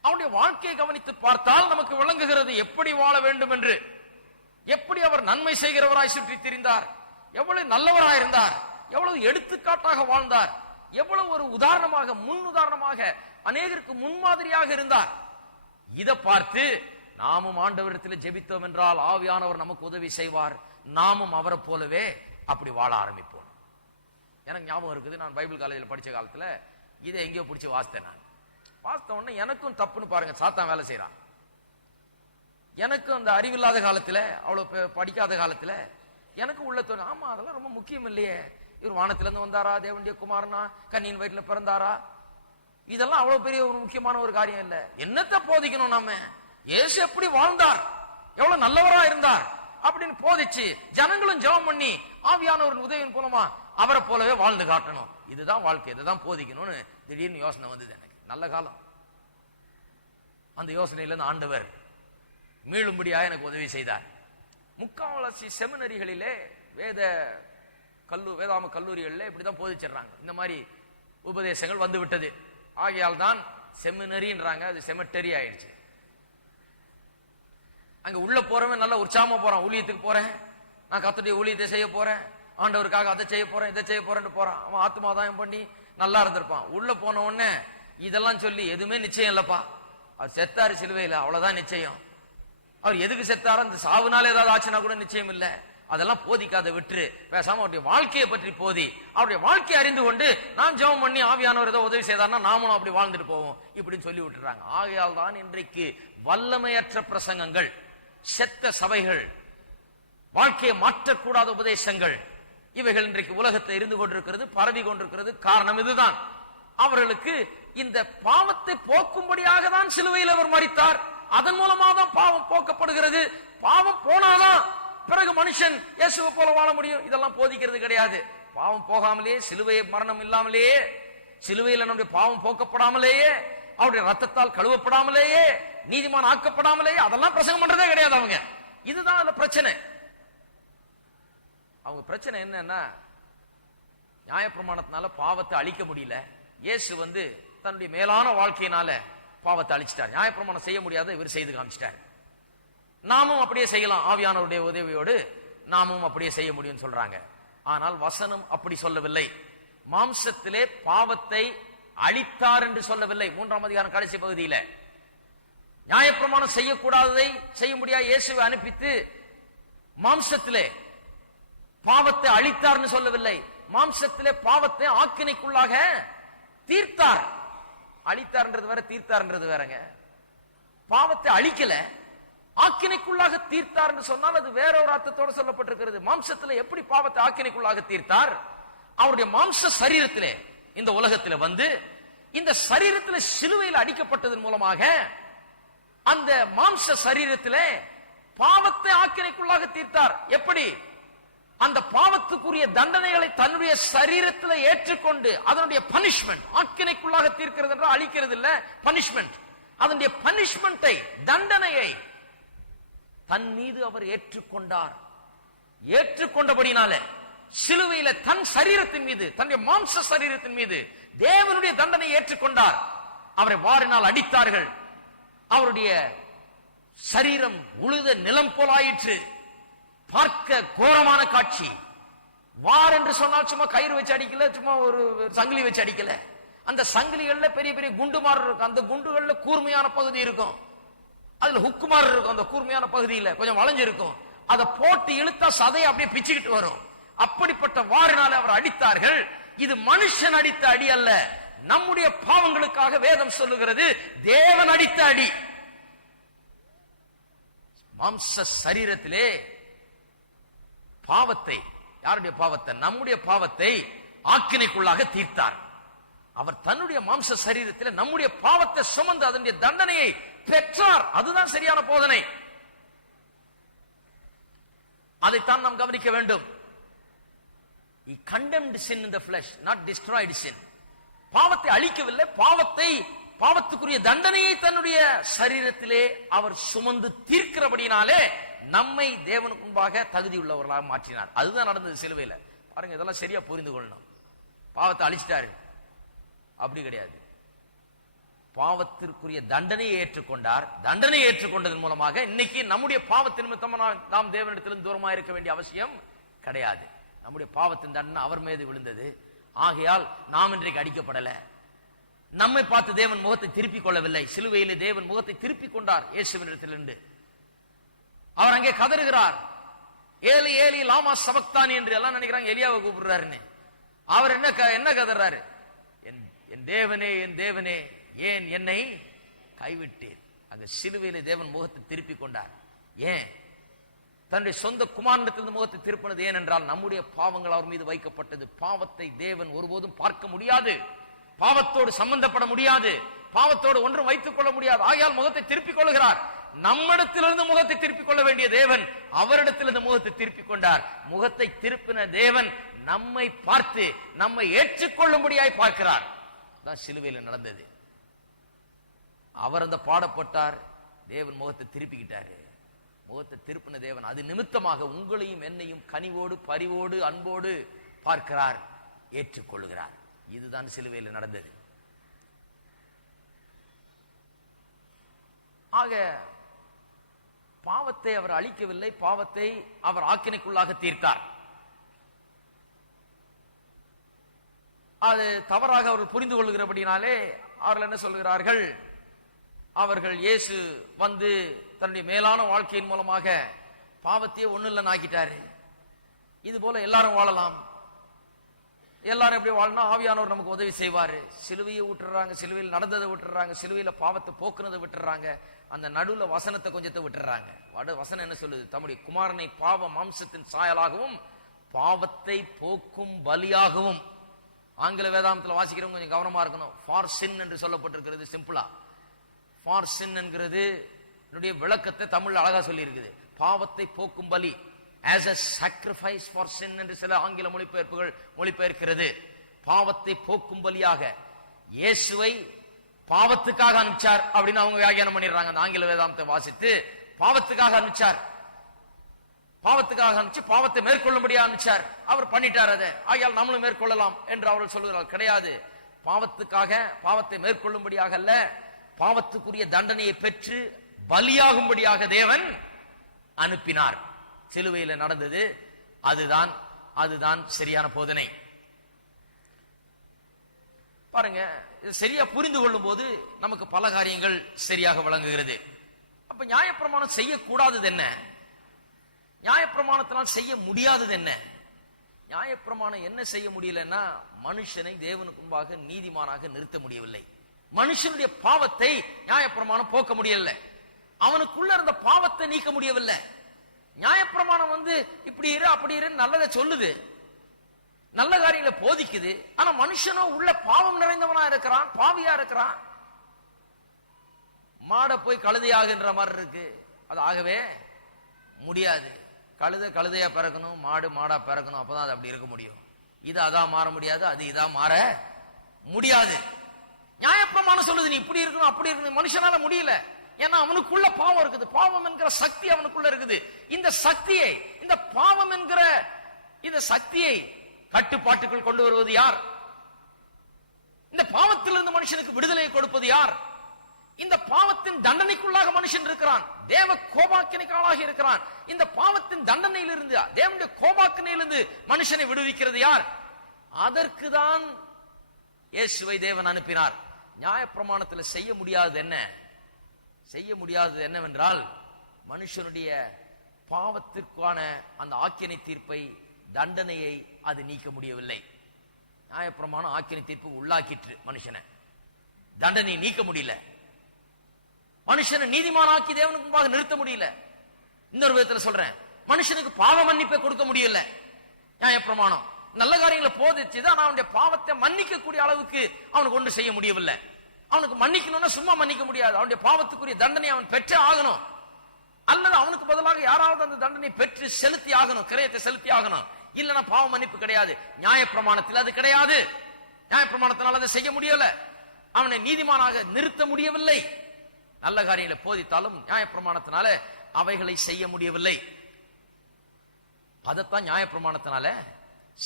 அவருடைய வாழ்க்கையை கவனித்து பார்த்தால் நமக்கு விளங்குகிறது எப்படி வாழ வேண்டும் என்று. எப்படி அவர் நன்மை செய்கிறவராய் சுற்றி திரிந்தார், எவ்வளவு நல்லவராய் இருந்தார், எவ்வளவு எடுத்துக்காட்டாக வாழ்ந்தார், எவ்வளவு ஒரு உதாரணமாக, முன் உதாரணமாக, அநேகருக்கு முன்மாதிரியாக இருந்தார். இதை பார்த்து நாமும் ஆண்டவரிடத்தில் ஜெபித்தோம் என்றால் ஆவியானவர் நமக்கு உதவி செய்வார், நாமும் அவரை போலவே அப்படி வாழ ஆரம்பிப்போம். எனக்கு ஞாபகம் இருக்குது, நான் பைபிள் காலேஜில் படிச்ச காலத்துல இதை எங்கேயோ பிடிச்சி வாசித்தேன். நான் வாசித்த உடனே எனக்கும் தப்புன்னு பாருங்க, சாத்தான் வேலை செய்யறான். எனக்கும் அந்த அறிவில்லாத காலத்துல, அவ்வளவு படிக்காத காலத்துல எனக்கு உள்ள தோணும், ஆமா அதெல்லாம் ரொம்ப முக்கியம் இல்லையே, இவர் வானத்திலிருந்து வந்தாரா, தேவனுடைய குமாரனா, கன்னியின் வயிற்றுல பிறந்தாரா, இதெல்லாம் அவ்வளவு பெரிய ஒரு முக்கியமான ஒரு காரியம் இல்ல. என்னத்தை போதிக்கணும் நாம? இயேசு எப்படி வாழ்ந்தார், எவ்வளவு நல்லவரா இருந்தார் அப்படின்னு போதிச்சு ஜனங்களும் ஜெபம் பண்ணி ஆவியானவரின் உதவியின் மூலமா அவரை போலவே வாழ்ந்து காட்டணும். இதுதான் வாழ்க்கை, இதுதான் போதிக்கணும்னு திடீர்னு யோசனை வந்தது எனக்கு. நல்ல காலம். அந்த யோசனையில இருந்து ஆண்டவர் மீளும்படியாக எனக்கு உதவி செய்தார். முக்காவாசி செமினரிகளிலே, வேதாம கல்லூரிகளில் இப்படிதான் போதிச்சிடுறாங்க. இந்த மாதிரி உபதேசங்கள் வந்து விட்டது. ஆகையால் தான் செமினரின்றாங்க, அது செமிட்டரி ஆயிடுச்சு. அங்க உள்ள போறவன் நல்ல உற்சாகமா போறான், ஊழியத்துக்கு போறேன், நான் கர்த்தருடைய ஊழியத்தை செய்ய போறேன், ஆண்டவருக்காக அதை செய்ய போறேன், இதை செய்ய போறேன்னு போறான். அவன் ஆத்மாதாயம் பண்ணி நல்லா இருந்திருப்பான். உள்ள போன உடனே இதெல்லாம் சொல்லி எதுவுமே நிச்சயம் இல்லப்பா, அவர் செத்தாரு சிலுவையில, அவ்வளவுதான் நிச்சயம். அவர் எதுக்கு செத்தாரோ, அந்த சாவுனால ஏதாவது ஆச்சுன்னா கூட நிச்சயம் இல்ல, அதெல்லாம் போதிக்காத விட்டுரு, பேசாம அவருடைய வாழ்க்கையை பற்றி போதி, அவருடைய வாழ்க்கையை அறிந்து கொண்டு நான் ஜெபம் பண்ணி ஆவியானவர் ஏதோ உதவி செய்தார்னா நாமளும் அப்படி வாழ்ந்துட்டு போவோம் இப்படின்னு சொல்லி விட்டுறாங்க. ஆகையால் தான் இன்றைக்கு வல்லமையற்ற பிரசங்கங்கள், செத்த சபைகள், வாழ்க்கையை மாற்றக்கூடாத உபதேசங்கள், இவைகள் இன்றைக்கு உலகத்தில் இருந்து கொண்டிருக்கிறது, பரவி கொண்டிருக்கிறது. காரணம் இதுதான். அவர்களுக்கு இந்த பாவத்தை போக்கும்படியாக தான் சிலுவையில் அவர் மரித்தார், அதன் மூலமாக தான் பாவம் போக்கப்படுகிறது. பாவம் போனாதான் பிறகு மனுஷன் இயேசுவை போல வாழ முடியும். இதெல்லாம் போதிக்கிறது கிடையாது. பாவம் போகாமலேயே, சிலுவை மரணம் இல்லாமலேயே, சிலுவையில் நம்முடைய பாவம் போக்கப்படாமலேயே, அவருடைய ரத்தத்தால் கழுவப்படாமலேயே, நீதிமான் ஆக்கப்படாமலேயே அதெல்லாம் பிரசங்கம் பண்றதே கிடையாது அவங்க. இதுதான் அந்த பிரச்சனை. அவங்க பிரச்சனை என்னன்னா, நியாயப்பிரமாணத்தினால பாவத்தை அழிக்க முடியல. இயேசு தன்னுடைய மேலான வாழ்க்கையினால பாவத்தை அழிச்சிட்டார். நியாயப்பிரமாணம் செய்ய முடியாத இவர் செய்து காமிச்சிட்டார். நாமும் அப்படியே செய்யலாம், ஆவியானவருடைய உதவியோடு நாமும் அப்படியே செய்ய முடியும் சொல்றாங்க. ஆனால் வசனம் அப்படி சொல்லவில்லை. மாம்சத்திலே பாவத்தை அழித்தார் என்று சொல்லவில்லை. 3ஆம் அதிகாரம் கடைசி பகுதியில நியாயப்பிரமாணம் செய்யக்கூடாததை செய்ய முடியாது இயேசுவை அனுப்பித்து மாம்சத்திலே பாவத்தை அழித்தார்னு சொல்லவில்லை. மாம்சத்திலே பாவத்தை ஆக்கினைக்குள்ளாக தீர்த்தார். அழித்தார்ன்றது வேற, தீர்த்தார்ன்றது வேறங்க. பாவத்தை அழிக்கல, ஆக்கினைக்குள்ளாக தீர்த்தார் என்று சொன்னால் அது வேற ஒரு அர்த்தத்தோடு சொல்லப்பட்டிருக்கிறது. மாம்சத்திலே எப்படி பாவத்தை ஆக்கினைக்குள்ளாக தீர்த்தார்? அவருடைய மாம்ச சரீரத்திலே இந்த உலகத்திலே இந்த சரீரத்திலே சிலுவையில் அடிக்கப்பட்டதன் மூலமாக அந்த மாம்ச சரீரத்திலே பாவத்தை ஆக்கினைக்குள்ளாக தீர்த்தார். எப்படி? அந்த பாவத்துக்குரிய தண்டனைகளை தன்னுடைய சரீரத்தில் ஏற்றுக்கொண்டு அதனுடைய பனிஷ்மெண்ட், ஆக்கினைக்குள்ளாக தீர்க்கிறது என்றால் அழிக்கிறது இல்ல, பனிஷ்மெண்ட், அதனுடைய பனிஷ்மெண்டை, தண்டனையை தன் மீது அவர் ஏற்றுக்கொண்டார். ஏற்றுக்கொண்டபடினால சிலுவையில தன் சரீரத்தின் மீது, தன்னுடைய மாம்ச சரீரத்தின் மீது தேவனுடைய தண்டனை ஏற்றுக்கொண்டார். அவரை வாரினால் அடித்தார்கள். அவருடைய சரீரம் உழுத நிலம் போலாயிற்று. பார்க்க கோரமான காட்சி. வார் என்று சொன்னால் சும்மா கயிறு வச்சு அடிக்கல, சும்மா ஒரு சங்கிலி வச்சு அடிக்கல. அந்த சங்கிலிகள்ல பெரிய பெரிய குண்டுமார் இருக்கும். அந்த குண்டுகள்ல கூர்மையான பகுதி இருக்கும், அதுல ஹுக்குமார் இருக்கும். அந்த கூர்மையான பகுதியில கொஞ்சம் வளைஞ்சு இருக்கும். அதை போட்டு இழுத்தா சதையை அப்படியே பிச்சுக்கிட்டு வரும். அப்படிப்பட்ட வாரினால அவர் அடித்தார்கள். இது மனுஷன் அடித்த அடி அல்ல, நம்முடைய பாவங்களுக்காக வேதம் சொல்லுகிறது தேவன் அடித்த அடி. மாம்ச சரீரத்திலே பாவத்தை, யாருடைய பாவத்தை? நம்முடைய பாவத்தை ஆக்கினைக்குள்ளாக தீர்த்தார். அவர் தன்னுடைய மாம்ச சரீரத்தில் நம்முடைய பாவத்தை சுமந்து அதனுடைய தண்டனையை பெற்றார். அதுதான் சரியான போதனை. அதைத்தான் நாம் கவனிக்க வேண்டும். He condemned sin in the flesh, not destroyed sin. பாவத்தை அழிக்கவில்லை, பாவத்துக்குரிய தண்டனையை தன்னுடைய சரீரத்திலே அவர் சுமந்து தீர்க்கிறபடினாலே நம்மை தேவனுக்கு முன்பாக தகுதி உள்ளவர்களாக மாற்றினார். அதுதான் நடந்தது சிலுவையில. பாருங்க, இதெல்லாம் சரியா புரிந்து கொள்ளணும். பாவத்தை அழிச்சிட்டாரு அப்படி கிடையாது. பாவத்திற்குரிய தண்டனையை ஏற்றுக்கொண்டார். தண்டனையை ஏற்றுக்கொண்டதன் மூலமாக இன்னைக்கு நம்முடைய பாவத்தின் நிமித்தமாக நாம் தேவனிடத்திலிருந்து தூரமாக இருக்க வேண்டிய அவசியம் கிடையாது. நம்முடைய பாவத்தின் தண்டனை அவர் மீது விழுந்தது. ஆகையால் நாம் இன்றைக்கு அடிக்கப்படல. நம்மை பார்த்து தேவன் முகத்தை திருப்பிக் கொள்ளவில்லை. சிலுவையிலே தேவன் முகத்தை திருப்பிக் கொண்டார் இயேசுவினிடத்திலிருந்து. அவர் அங்கே கதறுகிறார், ஏலி ஏலி லாமா சபக்தானி என்று எல்லாம் நினைக்கிறாங்க எலியாவை கூப்பிடுறாருன்னு. அவர் என்ன கதறாரு? என் தேவனே, என் தேவனே, ஏன் என்னை கைவிட்டீர்? அங்க சிலுவையிலே தேவன் முகத்தை திருப்பிக் கொண்டார். ஏன்? தன்னுடைய சொந்த குமாரனிடத்திலிருந்து முகத்தை திருப்பினது ஏனென்றால் நம்முடைய பாவங்கள் அவர் மீது வைக்கப்பட்டது. பாவத்தை தேவன் ஒருபோதும் பார்க்க முடியாது, பாவத்தோடு சம்பந்தப்பட முடியாது, பாவத்தோடு ஒன்றும் வைத்துக் கொள்ள முடியாது. ஆகையால் முகத்தை திருப்பிக் கொள்கிறார். நம்மிடத்திலிருந்து முகத்தை திருப்பிக் கொள்ள வேண்டிய தேவன் அவரிடத்திலிருந்து முகத்தை திருப்பிக் கொண்டார். முகத்தை திருப்பின தேவன் நம்மை பார்த்து நம்மை ஏற்றுக்கொள்ளும்படியாய் பார்க்கிறார். தான் சிலுவையில் நடந்தது. அவர் அந்த பாடப்பட்டார், தேவன் முகத்தை திருப்பிக்கிட்டாரு. முகத்தை திருப்பின தேவன் அது நிமித்தமாக உங்களையும் என்னையும் கனிவோடு பரிவோடு அன்போடு பார்க்கிறார், ஏற்றுக்கொள்கிறார். இதுதான் சிலுவையில் நடந்தது. ஆக பாவத்தை அவர் அழிக்கவில்லை, பாவத்தை அவர் ஆக்கினைக்குள்ளாக தீர்த்தார். அது தவறாக அவர்கள் புரிந்து கொள்கிறபடினாலே அவர்கள் என்ன சொல்கிறார்கள், அவர்கள் இயேசு வந்து தன்னுடைய மேலான வாழ்க்கையின் மூலமாக பாவத்தையே ஒண்ணு இல்லைன்னு ஆக்கிட்டாரு, இது போல எல்லாரும் வாழலாம், எல்லாரும் எப்படி வாழணும், ஆவியானவர் நமக்கு உதவி செய்வாரு. சிலுவையை விட்டுறாங்க, சிலுவையில் நடந்ததை விட்டுறாங்க, சிலுவையில பாவத்தை போக்குனதை விட்டுறாங்க, அந்த நடுவுல வசனத்தை கொஞ்சத்தை விட்டுறாங்க. வசனம் என்ன சொல்லுது, தம்முடைய குமாரனை பாவ மாம்சத்தின் சாயலாகவும் பாவத்தை போக்கும் பலியாகவும். ஆங்கில வேதாந்தத்தில் வாசிக்கிறவங்க கொஞ்சம் கவனமா இருக்கணும். ஃபார் சின் என்று சொல்லப்பட்டிருக்கிறது. சிம்பிளா ஃபார் சின் என்கிறது விளக்கத்தை தமிழ் அழகா சொல்லி இருக்குது. பாவத்தை போக்கும் பலி, as a sacrifice for sin என்று சில ஆங்கில மொழிபெயர்ப்புகள் மொழிபெயர்க்கிறது. பாவத்தை போக்கும் பலியாக இயேசுவை பாவத்துக்காக அனுப்பிச்சார் அப்படின்னு அவங்க வியாக்கியானம் பண்ணிடுறாங்க. அந்த ஆங்கில வேதாந்தத்தை வாசித்து பாவத்துக்காக அனுப்பிச்சார், பாவத்துக்காக அனுப்பிச்சு பாவத்தை மேற்கொள்ளும்படியா அனுப்பிச்சார், அவர் பண்ணிட்டார். அதை ஆகையால் நம்மளும் மேற்கொள்ளலாம் என்று அவர்கள் சொல்லுகிறார். கிடையாது, பாவத்துக்காக பாவத்தை மேற்கொள்ளும்படியாக அல்ல, பாவத்துக்குரிய தண்டனையை பெற்று பலியாகும்படியாக தேவன் அனுப்பினார். சிலுவையில நடந்தது அதுதான் சரியான போதனை. பாருங்க, சரியா புரிந்து கொள்ளும் போது நமக்கு பல காரியங்கள் சரியாக விளங்குகிறது. அப்ப நியாயப்பிரமாணம் செய்யக்கூடாதது என்ன, நியாயப்பிரமாணத்தினால் செய்ய முடியாதது என்ன? நியாயப்பிரமாணம் என்ன செய்ய முடியலன்னா, மனுஷனை தேவனுக்கு முன்பாக நீதிமானாக நிறுத்த முடியவில்லை. மனுஷனுடைய பாவத்தை நியாயப்பிரமாணம் போக்க முடியல, அவனுக்குள்ள இருந்த பாவத்தை நீக்க முடியவில்லை. நியாயப்பிரமாணம் வந்து இப்படி இரு அப்படி இரு நல்லதை சொல்லுது, நல்ல காரியங்களை போதிக்குது. ஆனா மனுஷனோ உள்ள பாவம் நிறைந்தவனா இருக்கிறான், பாவியா இருக்கிறான். மாட போய் கழுதையாகின்ற மாதிரி இருக்கு, அது ஆகவே முடியாது. கழுதையா பிறக்கணும், மாடு மாடா பிறக்கணும், அப்பதான் அது அப்படி இருக்க முடியும். இது அதான் மாற முடியாது, அது இதா மாற முடியாது. நியாயப்பிரமாணம் சொல்லுது நீ இப்படி இருக்கணும் அப்படி இருக்கணும், மனுஷனால முடியல. ஏன்னா அவனுக்குள்ள பாவம் இருக்குது, பாவம் என்கிற சக்தி அவனுக்குள்ள இருக்குது. இந்த சக்தியை, இந்த பாவம் என்கிற இந்த சக்தியை கட்டுப்பாட்டுக்குள் கொண்டு வருவது யார்? இந்த பாவத்திலிருந்து மனுஷனுக்கு விடுதலையை கொடுப்பது யார்? இந்த பாவத்தின் தண்டனைக்குள்ளாக மனுஷன் இருக்கிறான், தேவ கோபாக்கினைக்கு ஆளாகி இருக்கிறான். இந்த பாவத்தின் தண்டனையிலிருந்து, தேவனுடைய கோபாக்கினையிலிருந்து மனுஷனை விடுவிக்கிறது யார்? அதற்குதான் இயேசுவை தேவன் அனுப்பினார். நியாயப்பிரமாணத்தில் செய்ய முடியாதது என்ன? செய்ய முடியாதது என்னவென்றால், மனுஷனுடைய பாவத்திற்கான அந்த ஆக்கினை தீர்ப்பை, தண்டனையை அது நீக்க முடியவில்லை. நியாயப்பிரமாணம் ஆக்கினை தீர்ப்பு உள்ளாக்கிற்று மனுஷனை, தண்டனை நீக்க முடியல. மனுஷனை நீதிமானாக்கி தேவனுக்கு முன்பாக நிறுத்த முடியல. இன்னொரு விதத்தில் சொல்றேன், மனுஷனுக்கு பாவ மன்னிப்பை கொடுக்க முடியல. நியாயப்பிரமாணம் நல்ல காரியங்களை போதிச்சுது, ஆனா அவனுடைய பாவத்தை மன்னிக்க கூடிய அளவுக்கு அவனுக்கு ஒன்று செய்ய முடியவில்லை. அவனுக்கு மன்னிக்கணும்னா சும்மா மன்னிக்க முடியாது, அவனுடைய பாவத்துக்குரிய தண்டனை அவன் பெற்றே ஆகணும், அல்லது அவனுக்கு பதிலாக யாராவது அந்த தண்டனை பெற்று செலுத்தி ஆகணும், கிரயத்தை செலுத்தி ஆகணும். இல்லைன்னா பாவ மன்னிப்பு கிடையாது. நியாயப்பிரமாணத்தில் அது கிடையாது. நியாயப்பிரமாணத்தினால் அதை செய்ய முடியல, அவனை நீதிமானாக நிறுத்த முடியவில்லை. நல்ல காரியங்களை போதித்தாலும் நியாயப்பிரமாணத்தினால அவைகளை செய்ய முடியவில்லை. அதைத்தான் நியாயப்பிரமாணத்தினால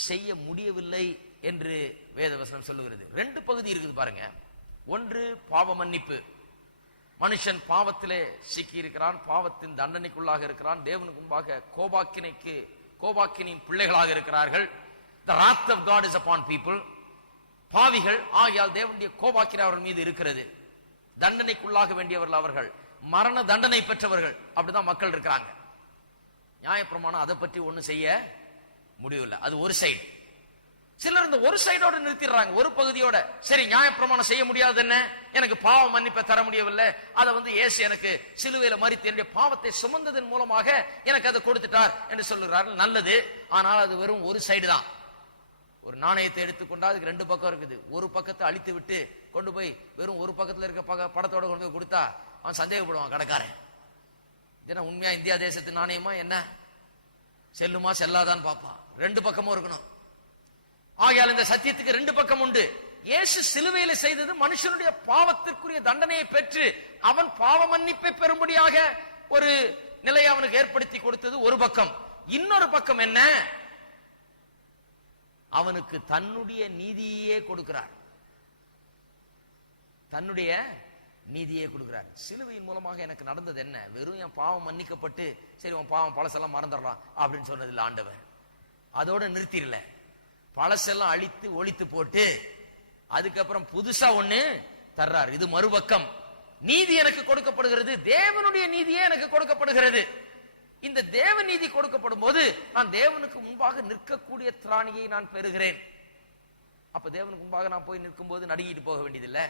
செய்ய முடியவில்லை என்று வேதவசனம் சொல்லுகிறது. ரெண்டு பகுதி இருக்குது பாருங்க. ஒன்று பாவ மன்னிப்பு. மனுஷன் பாவத்திலே சிக்கி இருக்கிறான், பாவத்தின் தண்டனைக்குள்ளாக இருக்கிறான், தேவனுக்கு முன்பாக கோபாக்கினின் பிள்ளைகளாக இருக்கிறார்கள். The wrath of God is upon people. பாவிகள் ஆகியால் தேவனுடைய கோபாக்கினை அவர்கள் மீது இருக்கிறது. தண்டனைக்குள்ளாக வேண்டியவர்கள் அவர்கள், மரண தண்டனை பெற்றவர்கள். அப்படிதான் மக்கள் இருக்கிறாங்க. நியாயப்பிரமாணம் அதை பற்றி ஒண்ணு செய்ய முடியவில்லை, அது ஒரு சைடு. சிலர் இந்த ஒரு சைடோட நிறுத்திடுறாங்க, ஒரு பகுதியோட. சரி, நியாயப்பிரமாணம் செய்ய முடியாது என்ன, எனக்கு பாவ மன்னிப்பை தர முடியவில்லை, அதை வந்து இயேசு எனக்கு சிலுவையில மரித்து என்னுடைய பாவத்தை சுமந்ததன் மூலமாக எனக்கு அதை கொடுத்துட்டார் என்று சொல்லுகிறார்கள். நல்லது, ஆனால் அது வெறும் ஒரு சைடு தான். ஒரு நாணயத்தை எடுத்துக்கொண்டா அதுக்கு ரெண்டு பக்கம் இருக்குது. ஒரு பக்கத்தை அழித்து விட்டு கொண்டு போய் வெறும் ஒரு பக்கத்துல இருக்க படத்தோட கொண்டு போய் கொடுத்தா அவன் சந்தேகப்படுவான் கடைக்காரன். ஏன்னா உண்மையா இந்தியா தேசத்து நாணயமா என்ன, செல்லுமா செல்லாதான்னு பார்ப்பான். ரெண்டு பக்கமும் இருக்கணும். ஆகையால் இந்த சத்தியத்துக்கு ரெண்டு பக்கம் உண்டு. இயேசு சிலுவையில செய்தது மனுஷனுடைய பாவத்திற்குரிய தண்டனையை பெற்று அவன் பாவ மன்னிப்பை பெறும்படியாக ஒரு நிலையை அவனுக்கு ஏற்படுத்தி கொடுத்தது ஒரு பக்கம். இன்னொரு பக்கம் என்ன, அவனுக்கு தன்னுடைய நீதியே கொடுக்கிறார், தன்னுடைய நீதியே கொடுக்கிறார். சிலுவையின் மூலமாக எனக்கு நடந்தது என்ன, வெறும் என் பாவம் மன்னிக்கப்பட்டு சரி உன் பாவம் பழசெல்லாம் மறந்துடலாம் அப்படின்னு சொன்னதில்லை ஆண்டவர். அதோட நிறுத்திடல, பழசெல்லாம் அழித்து ஒழித்து போட்டு அதுக்கப்புறம் புதுசா ஒண்ணு தர்றார். இது மறுபக்கம். நீதி எனக்கு கொடுக்கப்படுகிறது, தேவனுடைய நீதியே எனக்கு கொடுக்கப்படுகிறது. இந்த தேவ நீதி கொடுக்கப்படும் போது நான் தேவனுக்கு முன்பாக நிற்கக்கூடிய திராணியை நான் பெறுகிறேன். அப்ப தேவனுக்கு முன்பாக நான் போய் நிற்கும் போது நடுங்கிட்டு போக வேண்டியதில்லை,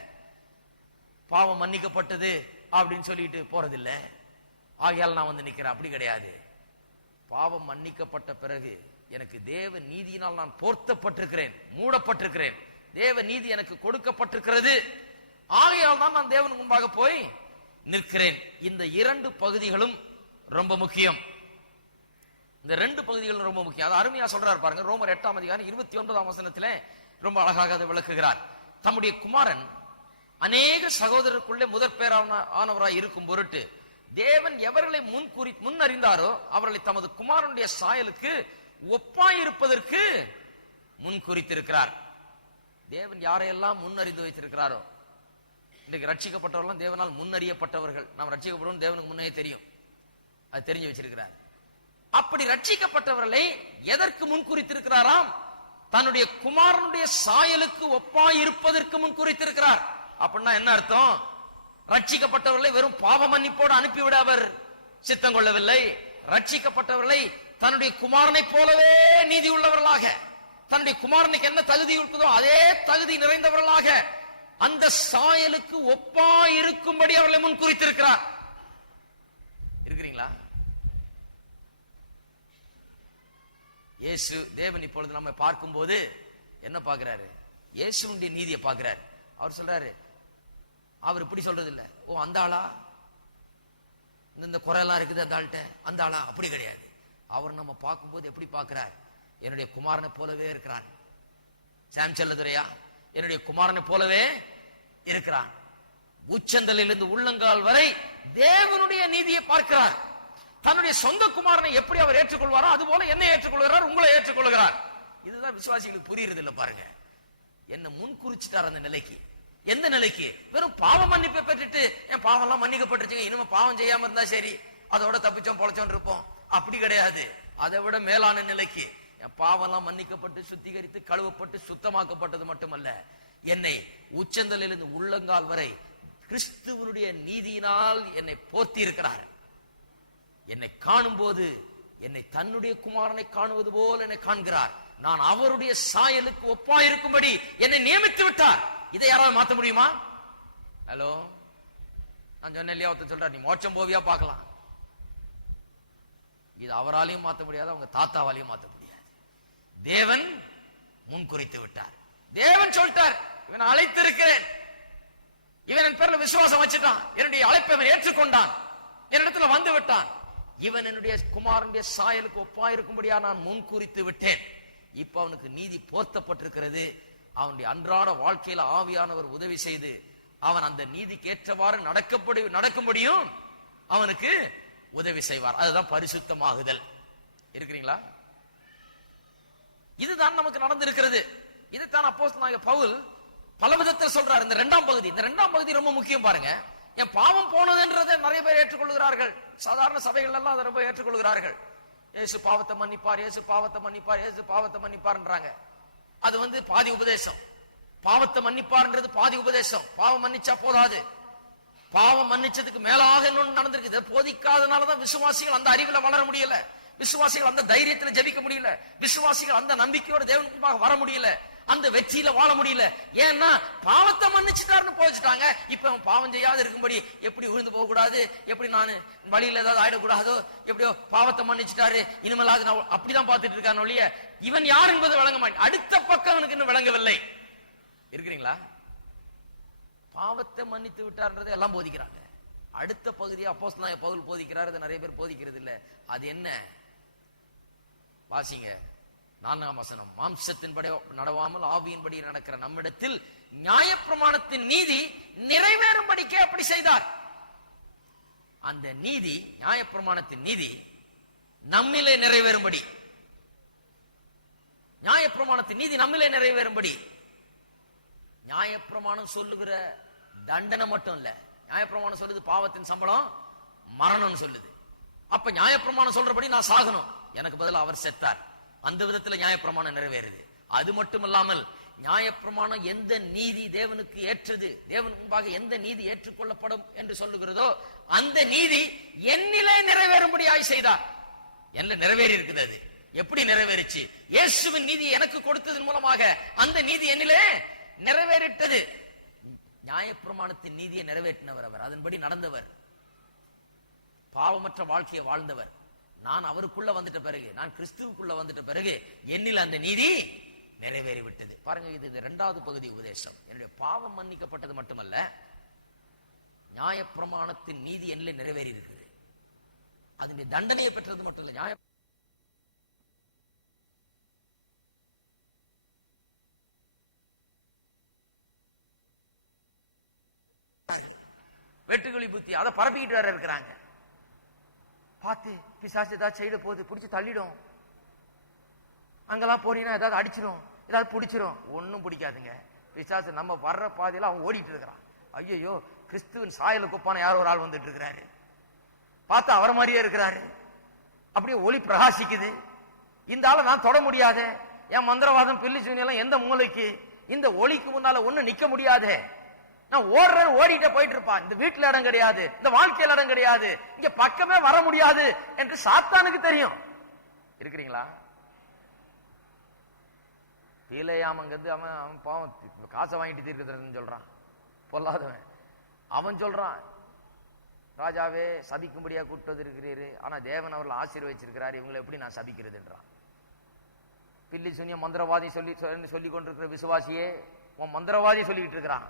பாவம் மன்னிக்கப்பட்டது அப்படின்னு சொல்லிட்டு போறதில்ல, ஆகையால் நான் வந்து நிக்கிறேன். அப்படி கிடையாது. பாவம் மன்னிக்கப்பட்ட பிறகு எனக்கு தேவ நீதியினால் நான் போர்த்தப்பட்டிருக்கிறேன், மூடப்பட்டிருக்கிறேன். தேவ நீதி எனக்கு கொடுக்கப்பட்டிருக்கிறது. ஆகையால் தான் நான் தேவனுக்கு முன்பாக போய் நிற்கிறேன். இந்த இரண்டு பகுதிகளும் ரொம்ப முக்கியம். இந்த ரெண்டு பகுதிகளும் ரொம்ப முக்கியம். அது அருமையா சொல்றாரு பாருங்க. ரோமர் 8ஆம் அதிகாரம் 29ஆம் வசனத்திலே ரொம்ப அழகாக அதை விளக்குகிறார். தம்முடைய குமாரன் அநேக சகோதரருக்குள்ளே முதற் பேரானவராய் இருக்கும் பொருட்டு தேவன் எவர்களை முன் அறிந்தாரோ அவர்களை தமது குமாரனுடைய சாயலுக்கு ஒப்பாயிருப்பதற்கு முன் குறித்திருக்கிறார். தேவன் யாரையெல்லாம் முன் அறிந்து வைத்திருக்கிறாரோ, இன்றைக்கு ரட்சிக்கப்பட்டவர்கள் தேவனால் முன்னறியப்பட்டவர்கள். நாம் ரட்சிக்கப்படுவோம் தேவனுக்கு முன்னே தெரியும், அது தெரிஞ்சு வச்சிருக்கிறார். அப்படி ரட்சிக்கப்பட்டவர்களை எதற்கு முன் குறித்திருக்கிறாராம்? தன்னுடைய குமாரனுடைய சாயலுக்கு ஒப்பாயிருப்பதற்கு முன் குறித்திருக்கிறார். அப்படின்னா என்ன அர்த்தம்? ரட்சிக்கப்பட்டவர்களை வெறும் பாவ மன்னிப்போடு அனுப்பிவிட அவர் சித்தம் கொள்ளவில்லை. ரட்சிக்கப்பட்டவர்களை தன்னுடைய குமாரனை போலவே நீதி உள்ளவர்களாக, தன்னுடைய குமாரனுக்கு என்ன தகுதி இருக்குதோ அதே தகுதி நிறைந்தவர்களாக அந்த சாயலுக்கு ஒப்பா இருக்கும்படி அவர்களை முன் குறித்திருக்கிறார். இருக்கிறீங்களா? இயேசு தேவன் இப்பொழுது நம்ம பார்க்கும் போது என்ன பார்க்கிறாரு? இயேசுடைய நீதியை பார்க்கிறார். அவர் சொல்றாரு, அவர் இப்படி சொல்றது இல்ல, ஓ அந்த ஆளா, இந்த குறையெல்லாம் இருக்குது அந்த ஆள்கிட்ட, அந்த ஆளா, அப்படி கிடையாது. அவர் நம்ம பார்க்கும்போது எப்படி பார்க்கிறார்? என்னுடைய குமாரனை போலவே இருக்கிறான். சாம் செல்லதுரையா, என்னுடைய குமாரனை போலவே இருக்கிறான். உச்சந்தலிலிருந்து உள்ளங்கால் வரை தேவனுடைய நீதியை பார்க்கிறார். தன்னுடைய சொந்த குமாரனை எப்படி அவர் ஏற்றுக்கொள்வாரோ அது போல என்னை ஏற்றுக்கொள்கிறார், உங்களை ஏற்றுக்கொள்கிறார். இதுதான் விசுவாசிகளுக்கு புரியுறது இல்ல. பாருங்க, என்ன முன் குறிச்சிட்டார் அந்த நிலைக்கு. எந்த நிலைக்கு? வெறும் பாவ மன்னிப்பை பெற்றுட்டு என் பாவம் எல்லாம் மன்னிக்கப்பட்டுருச்சுங்க, இனிமே பாவம் செய்யாம இருந்தா சரி, அதோட தப்பிச்சோம் பொழைச்சோம் இருப்போம். அப்படி கிடையாது. அதை விட மேலான நிலைக்கு, என் பாவம் எல்லாம் மன்னிக்கப்பட்டு சுத்திகரித்து கழுவப்பட்டு சுத்தமாக்கப்பட்டது மட்டுமல்ல, என்னை உச்சந்தலிலிருந்து உள்ளங்கால் வரை கிறிஸ்துவனுடைய நீதியினால் என்னை போர்த்தி இருக்கிறார். என்னை காணும் போது என்னை தன்னுடைய குமாரனை காணுவது போல என்னை காண்கிறார். நான் அவருடைய சாயலுக்கு ஒப்பாயிருக்கும்படி என்னை நியமித்து விட்டார். இதை யாராவது மாத்த முடியுமா? ஹலோ, நான் சொன்னேன் இல்லையா, ஒருத்தர் சொல்றார் நீ மோட்சம் போவியா பார்க்கலாம். இது அவராலையும் மாத்த முடியாது, அவங்க தாத்தாவாலையும் மாத்த முடியாது. தேவன் முன் குறித்து விட்டார். தேவன் சொல்லிட்டார், இவன் அழைத்திருக்கிறேன், இவன் என் பேர்ல விசுவாசம் வச்சுட்டான், என்னுடைய அழைப்பை அவன் ஏற்றுக்கொண்டான், என்னிடத்துல வந்து விட்டான், இவன் என்னுடைய குமாரனுடைய சாயலுக்கு ஒப்பாயிருக்கும்படியா நான் முன் குறித்து விட்டேன். இப்ப அவனுக்கு நீதி போர்த்தப்பட்டிருக்கிறது. அவனுடைய அன்றாட வாழ்க்கையில ஆவியானவர் உதவி செய்து அவன் அந்த நீதிக்கு ஏற்றவாறு நடக்கும்படியும் அவனுக்கு உதவி செய்வார். அதுதான் பரிசுத்தமாகுதல். இருக்கிறீங்களா? இதுதான் நமக்கு நடந்திருக்கிறது. இதைத்தான் அப்போஸ்தலனாகிய பவுல் பல விதத்தில் சொல்றார். இந்த இரண்டாம் பகுதி ரொம்ப முக்கியம். பாருங்க, என் பாவம் போனதுன்றதை நிறைய பேர் ஏற்றுக்கொள்கிறார்கள். சாதாரண சபைகள் எல்லாம் அதை ரொம்ப ஏற்றுக்கொள்கிறார்கள். இயேசு பாவத்தை மன்னிப்பார், இயேசு பாவத்தை மன்னிப்பார், இயேசு பாவத்தை மன்னிப்பார்ன்றாங்க. அது பாதி உபதேசம். பாவத்தை மன்னிப்பார்ன்றது பாதி உபதேசம். பாவம் மன்னிச்சா போதாது, பாவம் மன்னிச்சதுக்கு மேலாக இன்னொன்று நடந்திருக்கு. இதை போதிக்காதனாலதான் விசுவாசிகள் அந்த அறிவுல வளர முடியல, விசுவாசிகள் அந்த தைரியத்துல ஜெபிக்க முடியல, விசுவாசிகள் அந்த நம்பிக்கையோட தேவனுக்கு முன்பாக வர முடியல, அந்த வெற்றியில வாழ முடியல. ஏன்னா பாவத்தை மன்னிச்சுட்டாருன்னு போச்சுட்டாங்க. இப்ப அவன் பாவம் செய்யாது இருக்கும்படி எப்படி விழுந்து போக கூடாது, எப்படி நான் வழியில ஏதாவது ஆயிடக்கூடாதோ, எப்படியோ பாவத்தை மன்னிச்சுட்டாரு, இனிமேலாவது நான் அப்படிதான் பார்த்துட்டு இருக்கான் ஒழிய இவன் யார் என்பது விளங்க மாட்டேன். அடுத்த பக்கம் அவனுக்கு இன்னும் விளங்கவில்லை. இருக்கிறீங்களா? பாவத்தை மன்னித்து விட்டார்ன்றதை எல்லாம் போதிக்கிறாங்க. அடுத்த பகுதியை அப்போஸ்தலனாகிய பவுல் போதிக்கிறார். அதை நிறைய பேர் போதிக்கிறது இல்ல. அது என்ன? வாசிங்க 4ஆம் வசனம். மாம்சத்தின்படி நடவாமல் ஆவியின்படி நடக்கிற நம்மிடத்தில் நியாயப்பிரமாணத்தின் நீதி நிறைவேறும்படிக்கே அப்படி செய்தார். அந்த நீதி, நியாயப்பிரமாணத்தின் நீதி நம்மிலே நிறைவேறும்படி, நியாயப்பிரமாணத்தின் நீதி நம்மிலே நிறைவேறும்படி. நியாயப்பிரமாணம் சொல்லுகிற தண்டனை மட்டும் இல்ல, நியாயப்பிரமாணம் சொல்லுது பாவத்தின் சம்பளம் மரணம் சொல்லுது. அப்ப நியாயப்பிரமாணம் சொல்றபடி நான் சாகணும், எனக்கு பதிலா அவர் செத்தார். அந்த விதத்துல நியாயப்பிரமாணம் நிறைவேறுது. அது மட்டுமல்லாமல் நியாயப்பிரமாணம் எந்த நீதி தேவனுக்கு ஏற்றது, தேவன் முன்பாக எந்த நீதி ஏற்றுக்கொள்ளப்படும் என்று சொல்லுகிறதோ அந்த நீதி என்னிலே நிறைவேறும்படியாய் செய்தார். என்ன நிறைவேறி இருக்குது? அது எப்படி நிறைவேறிச்சு? இயேசுவின் நீதி எனக்கு கொடுத்ததன் மூலமாக அந்த நீதி என்னிலே நிறைவேறிட்டது. நியாயப்பிரமாணத்தின் நீதியை நிறைவேற்றினவர் அவர், அதன்படி நடந்தவர், பாவமற்ற வாழ்க்கையை வாழ்ந்தவர். நான் அவருக்குள்ள வந்துட்ட பிறகு, நான் கிறிஸ்துவுக்குள்ள வந்துட்ட பிறகு என்னில் அந்த நீதி நிறைவேறி விட்டது. பாருங்க, இது இரண்டாவது பகுதி உபதேசம். என்னுடைய பாவம் மன்னிக்கப்பட்டது மட்டுமல்ல, நியாயப்பிரமாணத்தின் நீதி என்னில் நிறைவேறி இருக்குது. அதனுடைய தண்டனையை பெற்றது மட்டும் இல்ல, நியாய வெட்டுக்கிளி புத்தி அதை பரப்பிக்கிட்டு வேற இருக்கிறாங்க. பார்த்து பிசாசு ஏதாவது செய்த போது பிடிச்சி தள்ளிடும், அங்கெல்லாம் போனீங்கன்னா ஏதாவது அடிச்சிடும், ஏதாவது பிடிச்சிரும். ஒன்னும் பிடிக்காதுங்க. பிசாசு நம்ம வர்ற பாதையில அவன் ஓடிட்டு இருக்கிறான். ஐயோ, கிறிஸ்துவின் சாயல குப்பான யாரோ ஒரு ஆள் வந்துட்டு இருக்கிறாரு, பார்த்தா அவர் மாதிரியே இருக்கிறாரு, அப்படியே ஒளி பிரகாசிக்குது. இந்த ஆளை நான் தொட முடியாத, என் மந்திரவாதம் பில்லி சூனியெல்லாம் எந்த மூளைக்கு, இந்த ஒளிக்கு முன்னால ஒண்ணு நிக்க முடியாதே, நான் ஓடுறேன் ஓடிட்டே போயிட்டு இருப்பான். இந்த வீட்டுல இடம் கிடையாது, இந்த வாழ்க்கையில இடம் கிடையாது, இங்க பக்கமே வர முடியாது என்று சாத்தானுக்கு தெரியும். இருக்கிறீங்களா? பீலையாமங்கிறது அவன் பாவம் காசை வாங்கிட்டு தீர்க்கறதுன்னு சொல்றான், பொல்லாதவன். அவன் சொல்றான், ராஜாவே சபிக்கும்படியா கூப்பிட்டு இருக்கிறீரு, ஆனா தேவன் அவர்கள் ஆசீர்வதிச்சிருக்கிறார், இவங்களை எப்படி நான் சபிக்கிறதுன்றான். பில்லி சுனிய மந்திரவாதி சொல்லி கொண்டிருக்கிற விசுவாசியே உன் மந்திரவாதி சொல்லிட்டு இருக்கிறான்,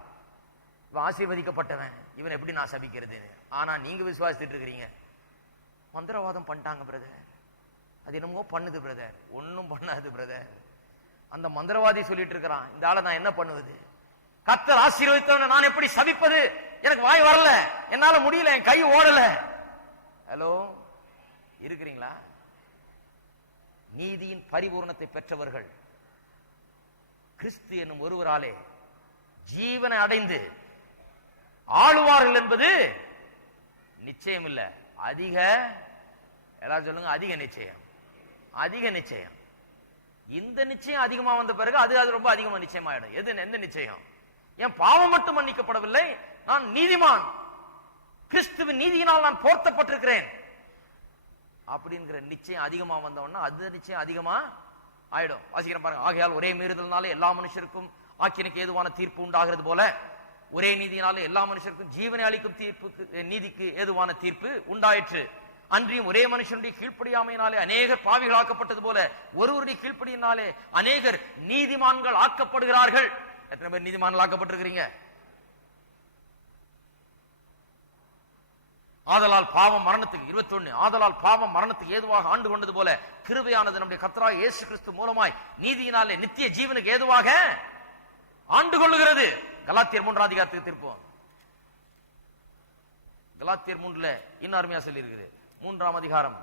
இவன் ஆசீர்வதிக்கப்பட்டவன், இவன் எப்படி நான் சபிக்கிறது? ஆனா நீங்க விசுவாசித்துட்டு இருக்கிறீங்க. மந்திரவாதம் பண்ணிட்டாங்க பிரதர், அது என்னமோ பண்ணுது பிரதர். ஒன்னும் பண்ணாது பிரதர். அந்த மந்திரவாதி சொல்லிட்டு இருக்கிறான், இந்த ஆளை நான் என்ன பண்ணுவது? கர்த்தர் ஆசீர்வதித்தவனை நான் எப்படி சபிப்பது? எனக்கு வாய் வரல, என்னால முடியல, என் கை ஓடல. ஹலோ, இருக்கிறீங்களா? நீதியின் பரிபூர்ணத்தை பெற்றவர்கள் கிறிஸ்து என்னும் ஒருவராலே ஜீவனை அடைந்து ஆளுவார்கள் என்பது நிச்சயம் இல்ல, அதிக, எல்லாரும் சொல்லுங்க, அதிக நிச்சயம். அதிக நிச்சயம். இந்த நிச்சயம் அதிகமா வந்த பிறகு அது ரொம்ப அதிகமா நிச்சயமாயிடும். எந்த நிச்சயம்? என் பாவம் மட்டும் மன்னிக்கப்படவில்லை, நான் நீதிமான், கிறிஸ்துவின் நீதியினால் நான் போர்த்தப்பட்டிருக்கிறேன் அப்படிங்கிற நிச்சயம் அதிகமா வந்தவொன்னா அது நிச்சயம் அதிகமா ஆயிடும். வாசிக்கிறேன் பாருங்க. ஆகையால் ஒரே மீறுதல்னாலே எல்லா மனுஷருக்கும் ஆக்கினைக்கு ஏதுவான தீர்ப்பு உண்டாகிறது போல, ஒரே நீதியினாலே எல்லா மனுஷருக்கும் ஜீவனை அளிக்கும் தீர்ப்புக்கு நீதிக்கு ஏதுவான தீர்ப்பு உண்டாயிற்று. அன்றியும் ஒரே மனுஷனுடைய கீழ்ப்படியாமையினாலே அநேகர் பாவிகள் ஆக்கப்பட்டது போல ஒருவருடைய கீழ்ப்படியினாலே அநேகர் நீதிமான்கள் ஆக்கப்படுகிறார்கள். எத்தனை பேர் நீதிமான்கள் ஆக்கப்பட்டிருக்கிறீங்க? ஆதலால் பாவம் மரணத்துக்கு 21, ஆதலால் பாவம் மரணத்துக்கு ஏதுவாக ஆண்டு கொண்டது போல கிருபையானது நம்முடைய கர்த்தராகிய இயேசு கிறிஸ்து மூலமாய் நீதியினாலே நித்திய ஜீவனுக்கு ஏதுவாக ஆண்டு கொள்ளுகிறது. கலாத்தியர் 3ஆம் அதிகாரத்துக்கு திருப்போம். கலாத்தியர் 3ல இன்னும் அருமையா சொல்லி இருக்குது. 3ஆம் அதிகாரம்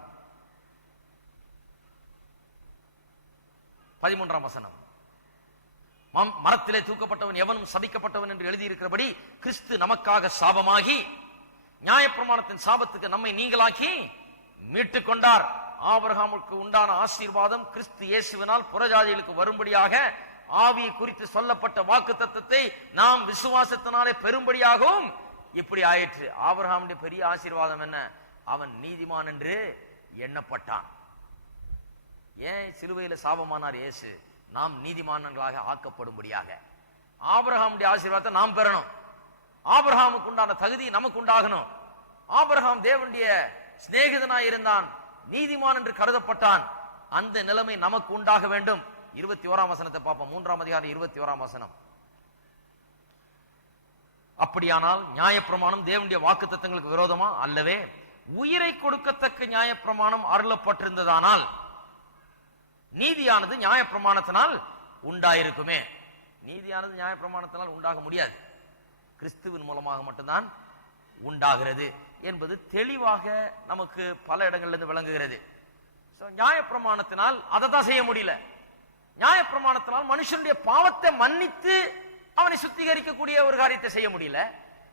13ஆம் வசனம். மரத்திலே தூக்கப்பட்டவன் எவனும் சபிக்கப்பட்டவன் என்று எழுதியிருக்கிறபடி கிறிஸ்து நமக்காக சாபமாகி நியாயப்பிரமாணத்தின் சாபத்துக்கு நம்மை நீங்களாக்கி மீட்டுக் கொண்டார். ஆபிரகாமுக்கு உண்டான ஆசீர்வாதம் கிறிஸ்து இயேசுவினால் புறஜாதிகளுக்கு வரும்படியாக ஆவியை குறித்து சொல்லப்பட்ட வாக்கு தத்தத்தை நாம் விசுவாசத்தினாலே பெரும்படியாகவும் இப்படி ஆயிற்று. ஆபிரகாமுடைய பெரிய ஆசீர்வாதம் என்ன? அவன் நீதிமான் என்று எண்ணப்பட்டான். ஏன் சிலுவையில சாபமானார் இயேசு? நாம் நீதிமான்களாக ஆக்கப்படும்படியாக. ஆபிரகாமுடைய ஆசீர்வாதத்தை நாம் பெறணும். ஆபிரகாமுக்கு உண்டான தகுதி நமக்கு உண்டாகணும். ஆபிரகாம் தேவனுடைய சிநேகிதனாய் இருந்தான், நீதிமான் என்று கருதப்பட்டான். அந்த நிலைமை நமக்கு உண்டாக வேண்டும். 21ஆம் வசனத்தை பார்ப்போம். 3ஆம் அதிகாரம் 21ஆம் வசனம். அப்படியானால் நியாயப்பிரமாணம் தேவனுடைய வாக்கு தத்தங்களுக்கு விரோதமா? அல்லவே. உயிரை கொடுக்கத்தக்க நியாயப்பிரமாணம் அருளப்பட்டிருந்ததானால் நீதியானது நியாயப்பிரமாணத்தினால் உண்டாயிருக்குமே. நீதியானது நியாயப்பிரமாணத்தினால் உண்டாக முடியாது, கிறிஸ்துவின் மூலமாக மட்டும்தான் உண்டாகிறது என்பது தெளிவாக நமக்கு பல இடங்களிலிருந்து விளங்குகிறது. நியாயப்பிரமாணத்தினால் அதை தான் செய்ய முடியல. நியாயப்பிரமாணத்தினால் மனுஷனுடைய பாவத்தை மன்னித்து அவனை சுத்திகரிக்கக்கூடிய ஒரு காரியத்தை செய்ய முடியல.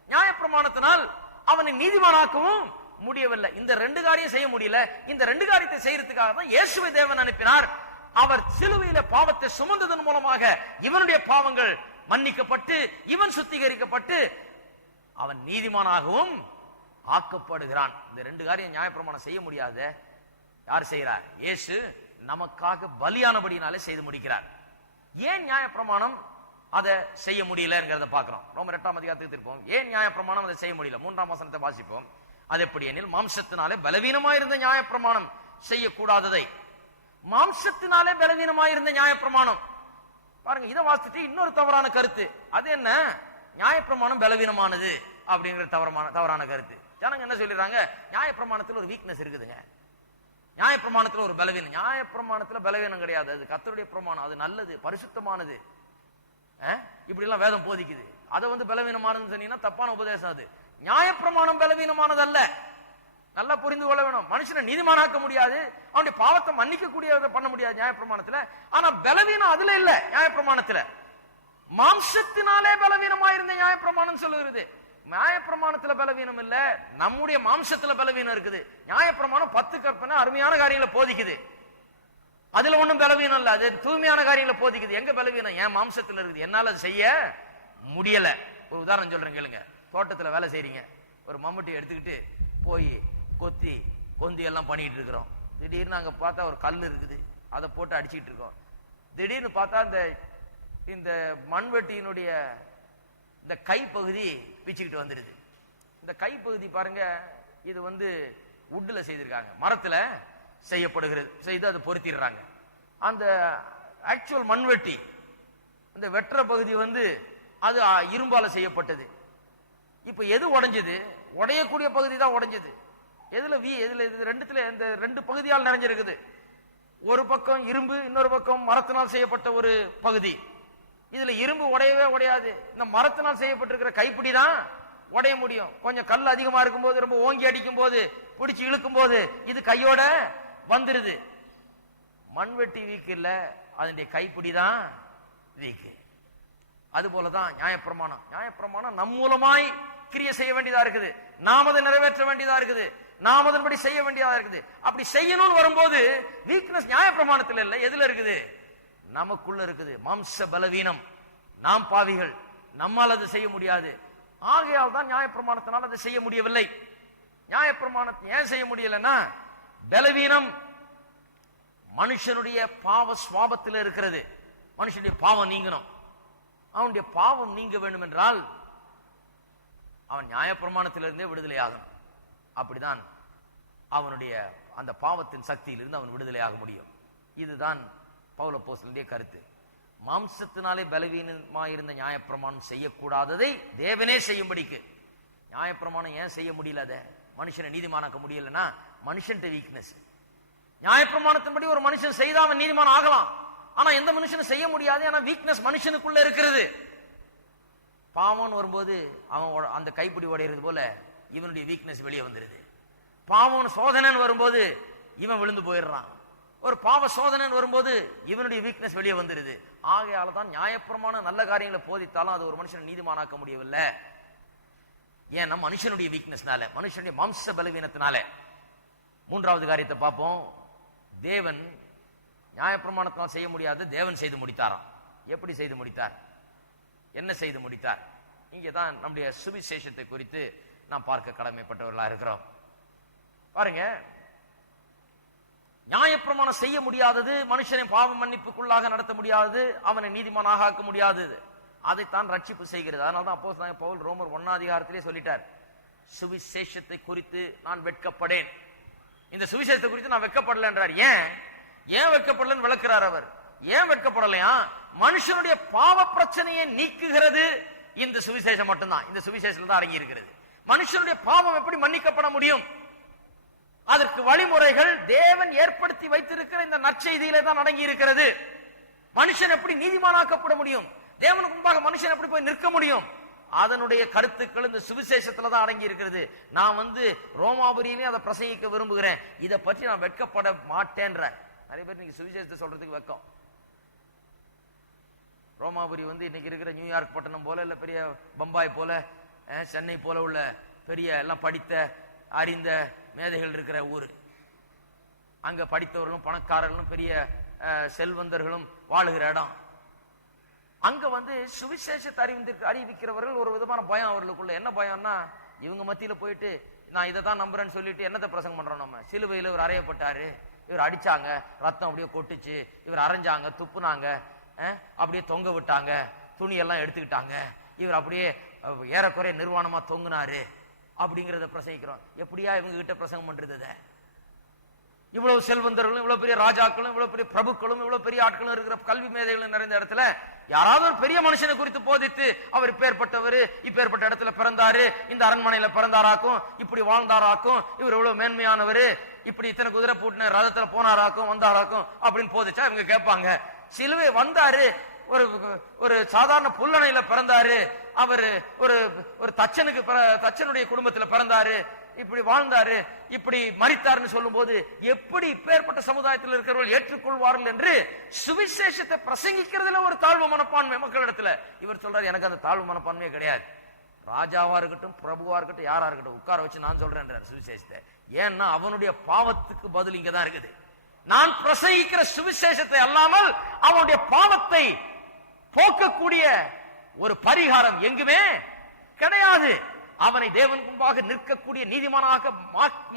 நியாயப்பிரமாணத்தினால் அவனை நீதிமானாக்கவும் முடியவில்லை. இந்த ரெண்டு காரியம் செய்ய முடியல. இந்த ரெண்டு காரியத்தை செய்யறதுக்காக தான் இயேசுவை தேவன் அனுப்பினார். அவர் சிலுவையில பாவத்தை சுமந்ததன் மூலமாக இவனுடைய பாவங்கள் மன்னிக்கப்பட்டு இவன் சுத்திகரிக்கப்பட்டு அவன் நீதிமானாகவும் ஆக்கப்படுகிறான். இந்த ரெண்டு காரியம் நியாயப்பிரமாணம் செய்ய முடியாத யார் செய்கிறார்? இயேசு நமக்காக பலியானபடினாலே செய்து முடிக்கிறார். ஏன் நியாயப்பிரமாணம் அதை செய்ய முடியலங்கிறத பார்க்கிறோம். ரோமர் 8ஆம் அதிகாரத்துக்கு திருப்போம். ஏன் நியாயப்பிரமாணம் அதை செய்ய முடியல? 3ஆம் வசனத்தை வாசிப்போம். அது எப்படி எனில், மாம்சத்தினாலே பலவீனமாயிருந்த நியாயப்பிரமாணம் செய்யக்கூடாததை மாம்சத்தினாலே பலவீனமாயிருந்த நியாயப்பிரமாணம். பாருங்க, இதை வாசிச்சுட்டு இன்னொரு தவறான கருத்து. அது என்ன? நியாயப்பிரமாணம் பலவீனமானது அப்படிங்கிற தவறான கருத்து. ஜனங்க என்ன சொல்லிடுறாங்க? நியாயப்பிரமாணத்தில் ஒரு வீக்னஸ் இருக்குதுங்க, நியாயப்பிரமாணத்தில் ஒரு பலவீனம். நியாயப்பிரமாணத்தில் பலவீனம் கிடையாது, அது கர்த்தருடைய பிரமாணம், அது நல்லது, பரிசுத்தமானது. இப்படி எல்லாம் வேதம் போதிக்குது. அதை பலவீனமானதுன்னு சொன்னீங்கன்னா தப்பான உபதேசம். அது நியாயப்பிரமாணம் பலவீனமானது அல்ல. நல்லா புரிந்து கொள்ள வேணும். மனுஷனை நீதிமானாக்க முடியாது, அவனுடைய பாவத்தை மன்னிக்க கூடியதை பண்ண முடியாது நியாயப்பிரமாணத்துல. ஆனா பலவீனம் அதுல இல்ல. நியாயப்பிரமாணத்துல மாம்சத்தினாலே பலவீனமாயிருந்த நியாயப்பிரமாணம் சொல்லுகிறது. நியாயப்பிரமாணத்துல பலவீனம் இல்ல, நம்முடைய மாம்சத்துல பலவீனம் இருக்குது. நியாயப்பிரமாணம் 10 கற்பனை அருமையான காரியங்களை போதிக்குது, அதுல ஒண்ணும் பலவீனம் இல்ல, அது தூய்மையான காரியங்களை போதிக்குது. எங்க பலவீனம்? என் மாம்சத்துல இருக்குது, என்னால அது செய்ய முடியல. ஒரு உதாரணம் சொல்றேன் கேளுங்க. தோட்டத்துல வேலை செய்றீங்க, ஒரு மம்முட்டி எடுத்துக்கிட்டு போய் கொத்தி கொந்தி எல்லாம் பண்ணிட்டு இருக்கிறோம். திடீர்னு அங்க பார்த்தா ஒரு கல் இருக்குது, அதை போட்டு அடிச்சுட்டு இருக்கோம். திடீர்னு பார்த்தா இந்த மண்வெட்டியினுடைய இந்த கைப்பகுதி பிச்சுக்கிட்டு வந்துடுது. இந்த கைப்பகுதி பாருங்க, இது உட்ல செய்திருக்காங்க, மரத்துல செய்யப்படுகிறது, செய்து அதை பொருத்திடுறாங்க. அந்த ஆக்சுவல் மண்வெட்டி, இந்த வெற்ற பகுதி அது இரும்பால செய்யப்பட்டது. இப்ப எது உடைஞ்சது? உடையக்கூடிய பகுதி தான் உடைஞ்சது. எதுல ரெண்டுத்துல இந்த ரெண்டு பகுதியால் நிறைஞ்சிருக்குது. ஒரு பக்கம் இரும்பு, இன்னொரு பக்கம் மரத்தினால் செய்யப்பட்ட ஒரு பகுதி. இதுல இரும்பு உடையவே உடையாது, இந்த மரத்தினால் செய்யப்பட்டிருக்கிற கைப்பிடி தான் உடைய முடியும். கொஞ்சம் கல் அதிகமா இருக்கும் போது, ரொம்ப ஓங்கி அடிக்கும் போது, பிடிச்சு இழுக்கும் போது இது கையோட வந்துருது. மண்வெட்டி வீக்கு இல்ல, அதனுடைய கைப்பிடி தான் வீக்கு. அது போலதான் நியாயப்பிரமாணம். நியாயப்பிரமாணம் நம் மூலமாய் கிரியை செய்ய வேண்டியதா இருக்குது, நாம் அதை நிறைவேற்ற வேண்டியதா இருக்குது, நாம் அதன்படி செய்ய வேண்டியதா இருக்குது. அப்படி செய்யணும்னு வரும்போது வீக்னஸ் நியாயப்பிரமாணத்தில் இல்ல, எதுல இருக்குது? நமக்குள்ள இருக்குது. மாம்ச பலவீனம், நாம் பாவிகள், நம்மால் அது செய்ய முடியாது. ஆகையால் தான் நியாயப்பிரமாணத்தினால் அதை செய்ய முடியவில்லை. நியாயப்பிரமாணத்தை ஏன் செய்ய முடியலன்னா, பலவீனம் மனுஷனுடைய பாவ சுவாபத்தில் இருக்கிறது. மனுஷனுடைய பாவம் நீங்கணும். அவனுடைய பாவம் நீங்க வேண்டும் என்றால் அவன் நியாயப்பிரமாணத்திலிருந்தே விடுதலை ஆகணும். அப்படிதான் அவனுடைய அந்த பாவத்தின் சக்தியிலிருந்து அவன் விடுதலையாக முடியும். இதுதான் பவுல் அப்போஸ்தலனுடைய கருத்து. மாம்சத்தினாலே பலவீனமாயிருந்த நியாயப்பிரமாணம் செய்யக்கூடாததை தேவனே செய்யும்படிக்கு. நியாயப்பிரமாணம் ஏன் செய்ய முடியல? அதை மனுஷனை நீதிமானாக்க முடியலன்னா மனுஷன் வீக்னஸ். நியாயப்பிரமாணத்தின்படி ஒரு மனுஷன் செய்தா அவன் நீதிமான் ஆகலாம், ஆனா எந்த மனுஷனும் செய்ய முடியாது. ஆனா வீக்னஸ் மனுஷனுக்குள்ள இருக்கிறது. பாவம் வரும்போது அவன் அந்த கைப்பிடி உடையிறது போல இவனுடைய வீக்னஸ் வெளியே வந்துருது. பாவம் சோதனை வரும்போது இவன் விழுந்து போயிடுறான். ஒரு பாவ சோதனை வரும்போது இவனுடைய வீக்னஸ் வெளியே வந்துருது. ஆகையால தான் நியாயப்பிரமாணம் நல்ல காரியங்களை போதித்தாலும் அது ஒரு மனுஷனை நீதிமானாக்க முடியவில்லை. ஏன்னா மனுஷனுடைய வீக்னஸ்னால, மனுஷனுடைய மாம்ச பலவீனத்தினால. மூன்றாவது காரியத்தை பார்ப்போம். தேவன் நியாயப்பிரமாணத்தினால் செய்ய முடியாது, தேவன் செய்து முடித்தாராம். எப்படி செய்து முடித்தார்? என்ன செய்து முடித்தார்? இங்கதான் நம்முடைய சுவிசேஷத்தை குறித்து நாம் பார்க்க கடமைப்பட்டவர்களா இருக்கிறோம். பாருங்க, நியாயப்பிரமாணம் செய்ய முடியாதது, மனுஷனை பாவ மன்னிப்புக்குள்ளாக நடத்த முடியாதது, அவனை நீதிமானாக ஆக்க முடியாதது. அதைத்தான் ரட்சிப்பு செய்கிறது. அதனால்தான் அப்போஸ்தலனாகிய பவுல் ரோமர் 1ஆம் அதிகாரத்திலே சொல்லிட்டார், சுவிசேஷத்தை குறித்து நான் வெட்கப்படேன். இந்த சுவிசேஷத்தை குறித்து நான் வெட்கப்படல என்றார். ஏன் வெட்கப்படலன்னு விளக்குறார் அவர். ஏன் வெட்கப்படலையா? மனுஷனுடைய பாவ பிரச்சனையை நீக்குகிறது இந்த சுவிசேஷம் மட்டும்தான். இந்த சுவிசேஷத்துல தான் அடங்கி இருக்கிறது. மனுஷனுடைய பாவம் எப்படி மன்னிக்கப்பட முடியும்? அதற்கு வழிமுறைகள் தேவன் ஏற்படுத்தி வைத்திருக்கிற இந்த நற்செய்தியிலே தான் அடங்கி இருக்கிறது. மனுஷன் எப்படி நீதிமானாக்கப்பட முடியும்? தேவனுக்கு முன்பாக மனுஷன் எப்படி போய் நிற்க முடியும்? அதனுடைய கருத்துக்கள் இந்த சுவிசேஷத்துல தான் அடங்கி இருக்கிறது. நான் ரோமாபுரியிலே அதை பிரசங்கிக்க விரும்புகிறேன், இதை பற்றி நான் வெட்கப்பட மாட்டேன்ற. நிறைய பேர் இன்னைக்கு சுவிசேஷத்தை சொல்றதுக்கு வெக்கம். ரோமாபுரி இன்னைக்கு இருக்கிற நியூயார்க் பட்டணம் போல, இல்ல பெரிய பம்பாய் போல, சென்னை போல உள்ள பெரிய எல்லாம் படித்த அறிந்த மேதைகள் இருக்கிற ஊரு. அங்க படித்தவர்களும் பணக்காரர்களும் பெரிய செல்வந்தர்களும் வாழுகிற இடம். அங்க வந்து சுவிசேஷத்தை அறிவிக்கிறவர்கள் ஒரு விதமான பயம் அவர்களுக்குள்ள. என்ன பயம்னா, இவங்க மத்தியில போயிட்டு நான் இதை தான் நம்புறேன்னு சொல்லிட்டு என்னத்தை பிரசங்கம் பண்றோம் நம்ம? சிலுவையில் இவர் அறையப்பட்டாரு, இவர் அடிச்சாங்க, ரத்தம் அப்படியே கொட்டுச்சு, இவர் அரைஞ்சாங்க, துப்புனாங்க, அப்படியே தொங்க விட்டாங்க, துணியெல்லாம் எடுத்துக்கிட்டாங்க, இவர் அப்படியே ஏறக்குறைய நிர்வாணமா தொங்குனாரு அப்படிங்கிறத பிரசங்கிக்கிறோம். எப்படியா இவங்க கிட்ட பிரசங்கம் பண்றது? இவ்வளவு செல்வந்தர்களும், இவ்வளவு பெரிய ராஜாக்களும், இவ்வளவு பெரிய பிரபுக்களும், இவ்வளவு பெரிய ஆட்களும் இருக்கிற கல்வி மேதைகளும் நிறைந்த இடத்துல யாராவது ஒரு பெரிய மனுஷனை குறித்து போதித்து அவர் இப்பேற்பட்டவர், இப்பேற்பட்ட இடத்துல பிறந்தாரு, இந்த அரண்மனையில பிறந்தாராக்கும், இப்படி வாழ்ந்தாராக்கும், இவர் இவ்வளவு மேன்மையானவர், இப்படி இத்தனை குதிரை பூட்டின ரதத்துல போனாராக்கும், வந்தாராக்கும் அப்படின்னு போதிச்சா இவங்க கேட்பாங்க. சிலுவை வந்தாரு, ஒரு ஒரு சாதாரண புல்லணையில பிறந்தாரு, அவரு ஒரு ஒரு தச்சனுடைய குடும்பத்துல பிறந்தாரு, இப்படி வாழ்ந்தாரு, இப்படி மரித்தாருன்னு சொல்லும் போது எப்படி இப்பேற்பட்ட சமுதாயத்தில் இருக்கிறவர்கள் ஏற்றுக்கொள்வார்கள் என்று சுவிசேஷத்தை பிரசங்கிக்கிறதுல ஒரு தாழ்வு மனப்பான்மை மக்களிடத்துல. இவர் சொல்றாரு, எனக்கு அந்த தாழ்வு மனப்பான்மையே கிடையாது. ராஜாவா இருக்கட்டும், பிரபுவா இருக்கட்டும், யாரா இருக்கட்டும், உட்கார வச்சு நான் சொல்றேன் சுவிசேஷத்தை. ஏன்னா அவனுடைய பாவத்துக்கு பதில் இங்கதான் இருக்குது. நான் பிரசங்கிக்கிற சுவிசேஷத்தை அல்லாமல் அவனுடைய பாவத்தை போக்கக்கூடிய ஒரு பரிகாரம் எங்குமே கிடையாது. அவனை தேவன் முன்பாக நிற்கக்கூடிய நீதிமானாக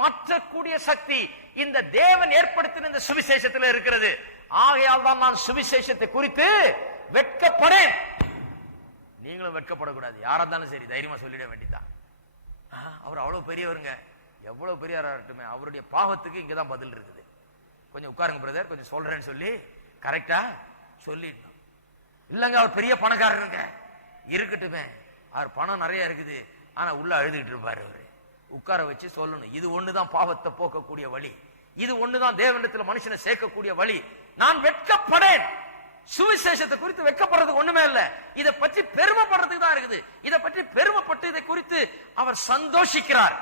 மாற்றக்கூடிய சக்தி இந்த தேவன் ஏற்படுத்தின இந்த சுவிசேஷத்தில் இருக்கிறது. ஆகையால் தான் நான் சுவிசேஷத்தை குறித்து வெட்கப்படேன். நீங்களும் வெட்கப்படக்கூடாது. யாரா இருந்தாலும் சரி, தைரியமா சொல்லிட வேண்டியதான். அவர் அவ்வளவு பெரியவருங்க, எவ்வளவு பெரியவரா இருக்கட்டுமே, அவருடைய பாவத்துக்கு இங்கதான் பதில் இருக்குது. கொஞ்சம் உட்காருங்க பிரதர், கொஞ்சம் சொல்றேன்னு சொல்லி கரெக்டா சொல்லிடணும். இல்லங்க அவர் பெரிய பணக்காரருங்க, இருக்கட்டுமே, அவர் பணம் நிறைய இருக்குது, ஆனா உள்ள அழுதுகிட்டு இருப்பாரு. அவரு உட்கார வச்சு சொல்லணும், இது ஒண்ணுதான் பாவத்தை போக்கக்கூடிய வழி, இது ஒண்ணுதான் தேவனிடத்தில் மனுஷனை சேர்க்கக்கூடிய வழி. நான் வெட்கப்படேன். சுவிசேஷத்தை குறித்து வெட்கப்படுறதுக்கு ஒண்ணுமே இல்ல, இதை பற்றி பெருமைப்படுறதுக்கு தான் இருக்குது. இதை பற்றி பெருமைப்பட்டு இதை குறித்து அவர் சந்தோஷிக்கிறார்.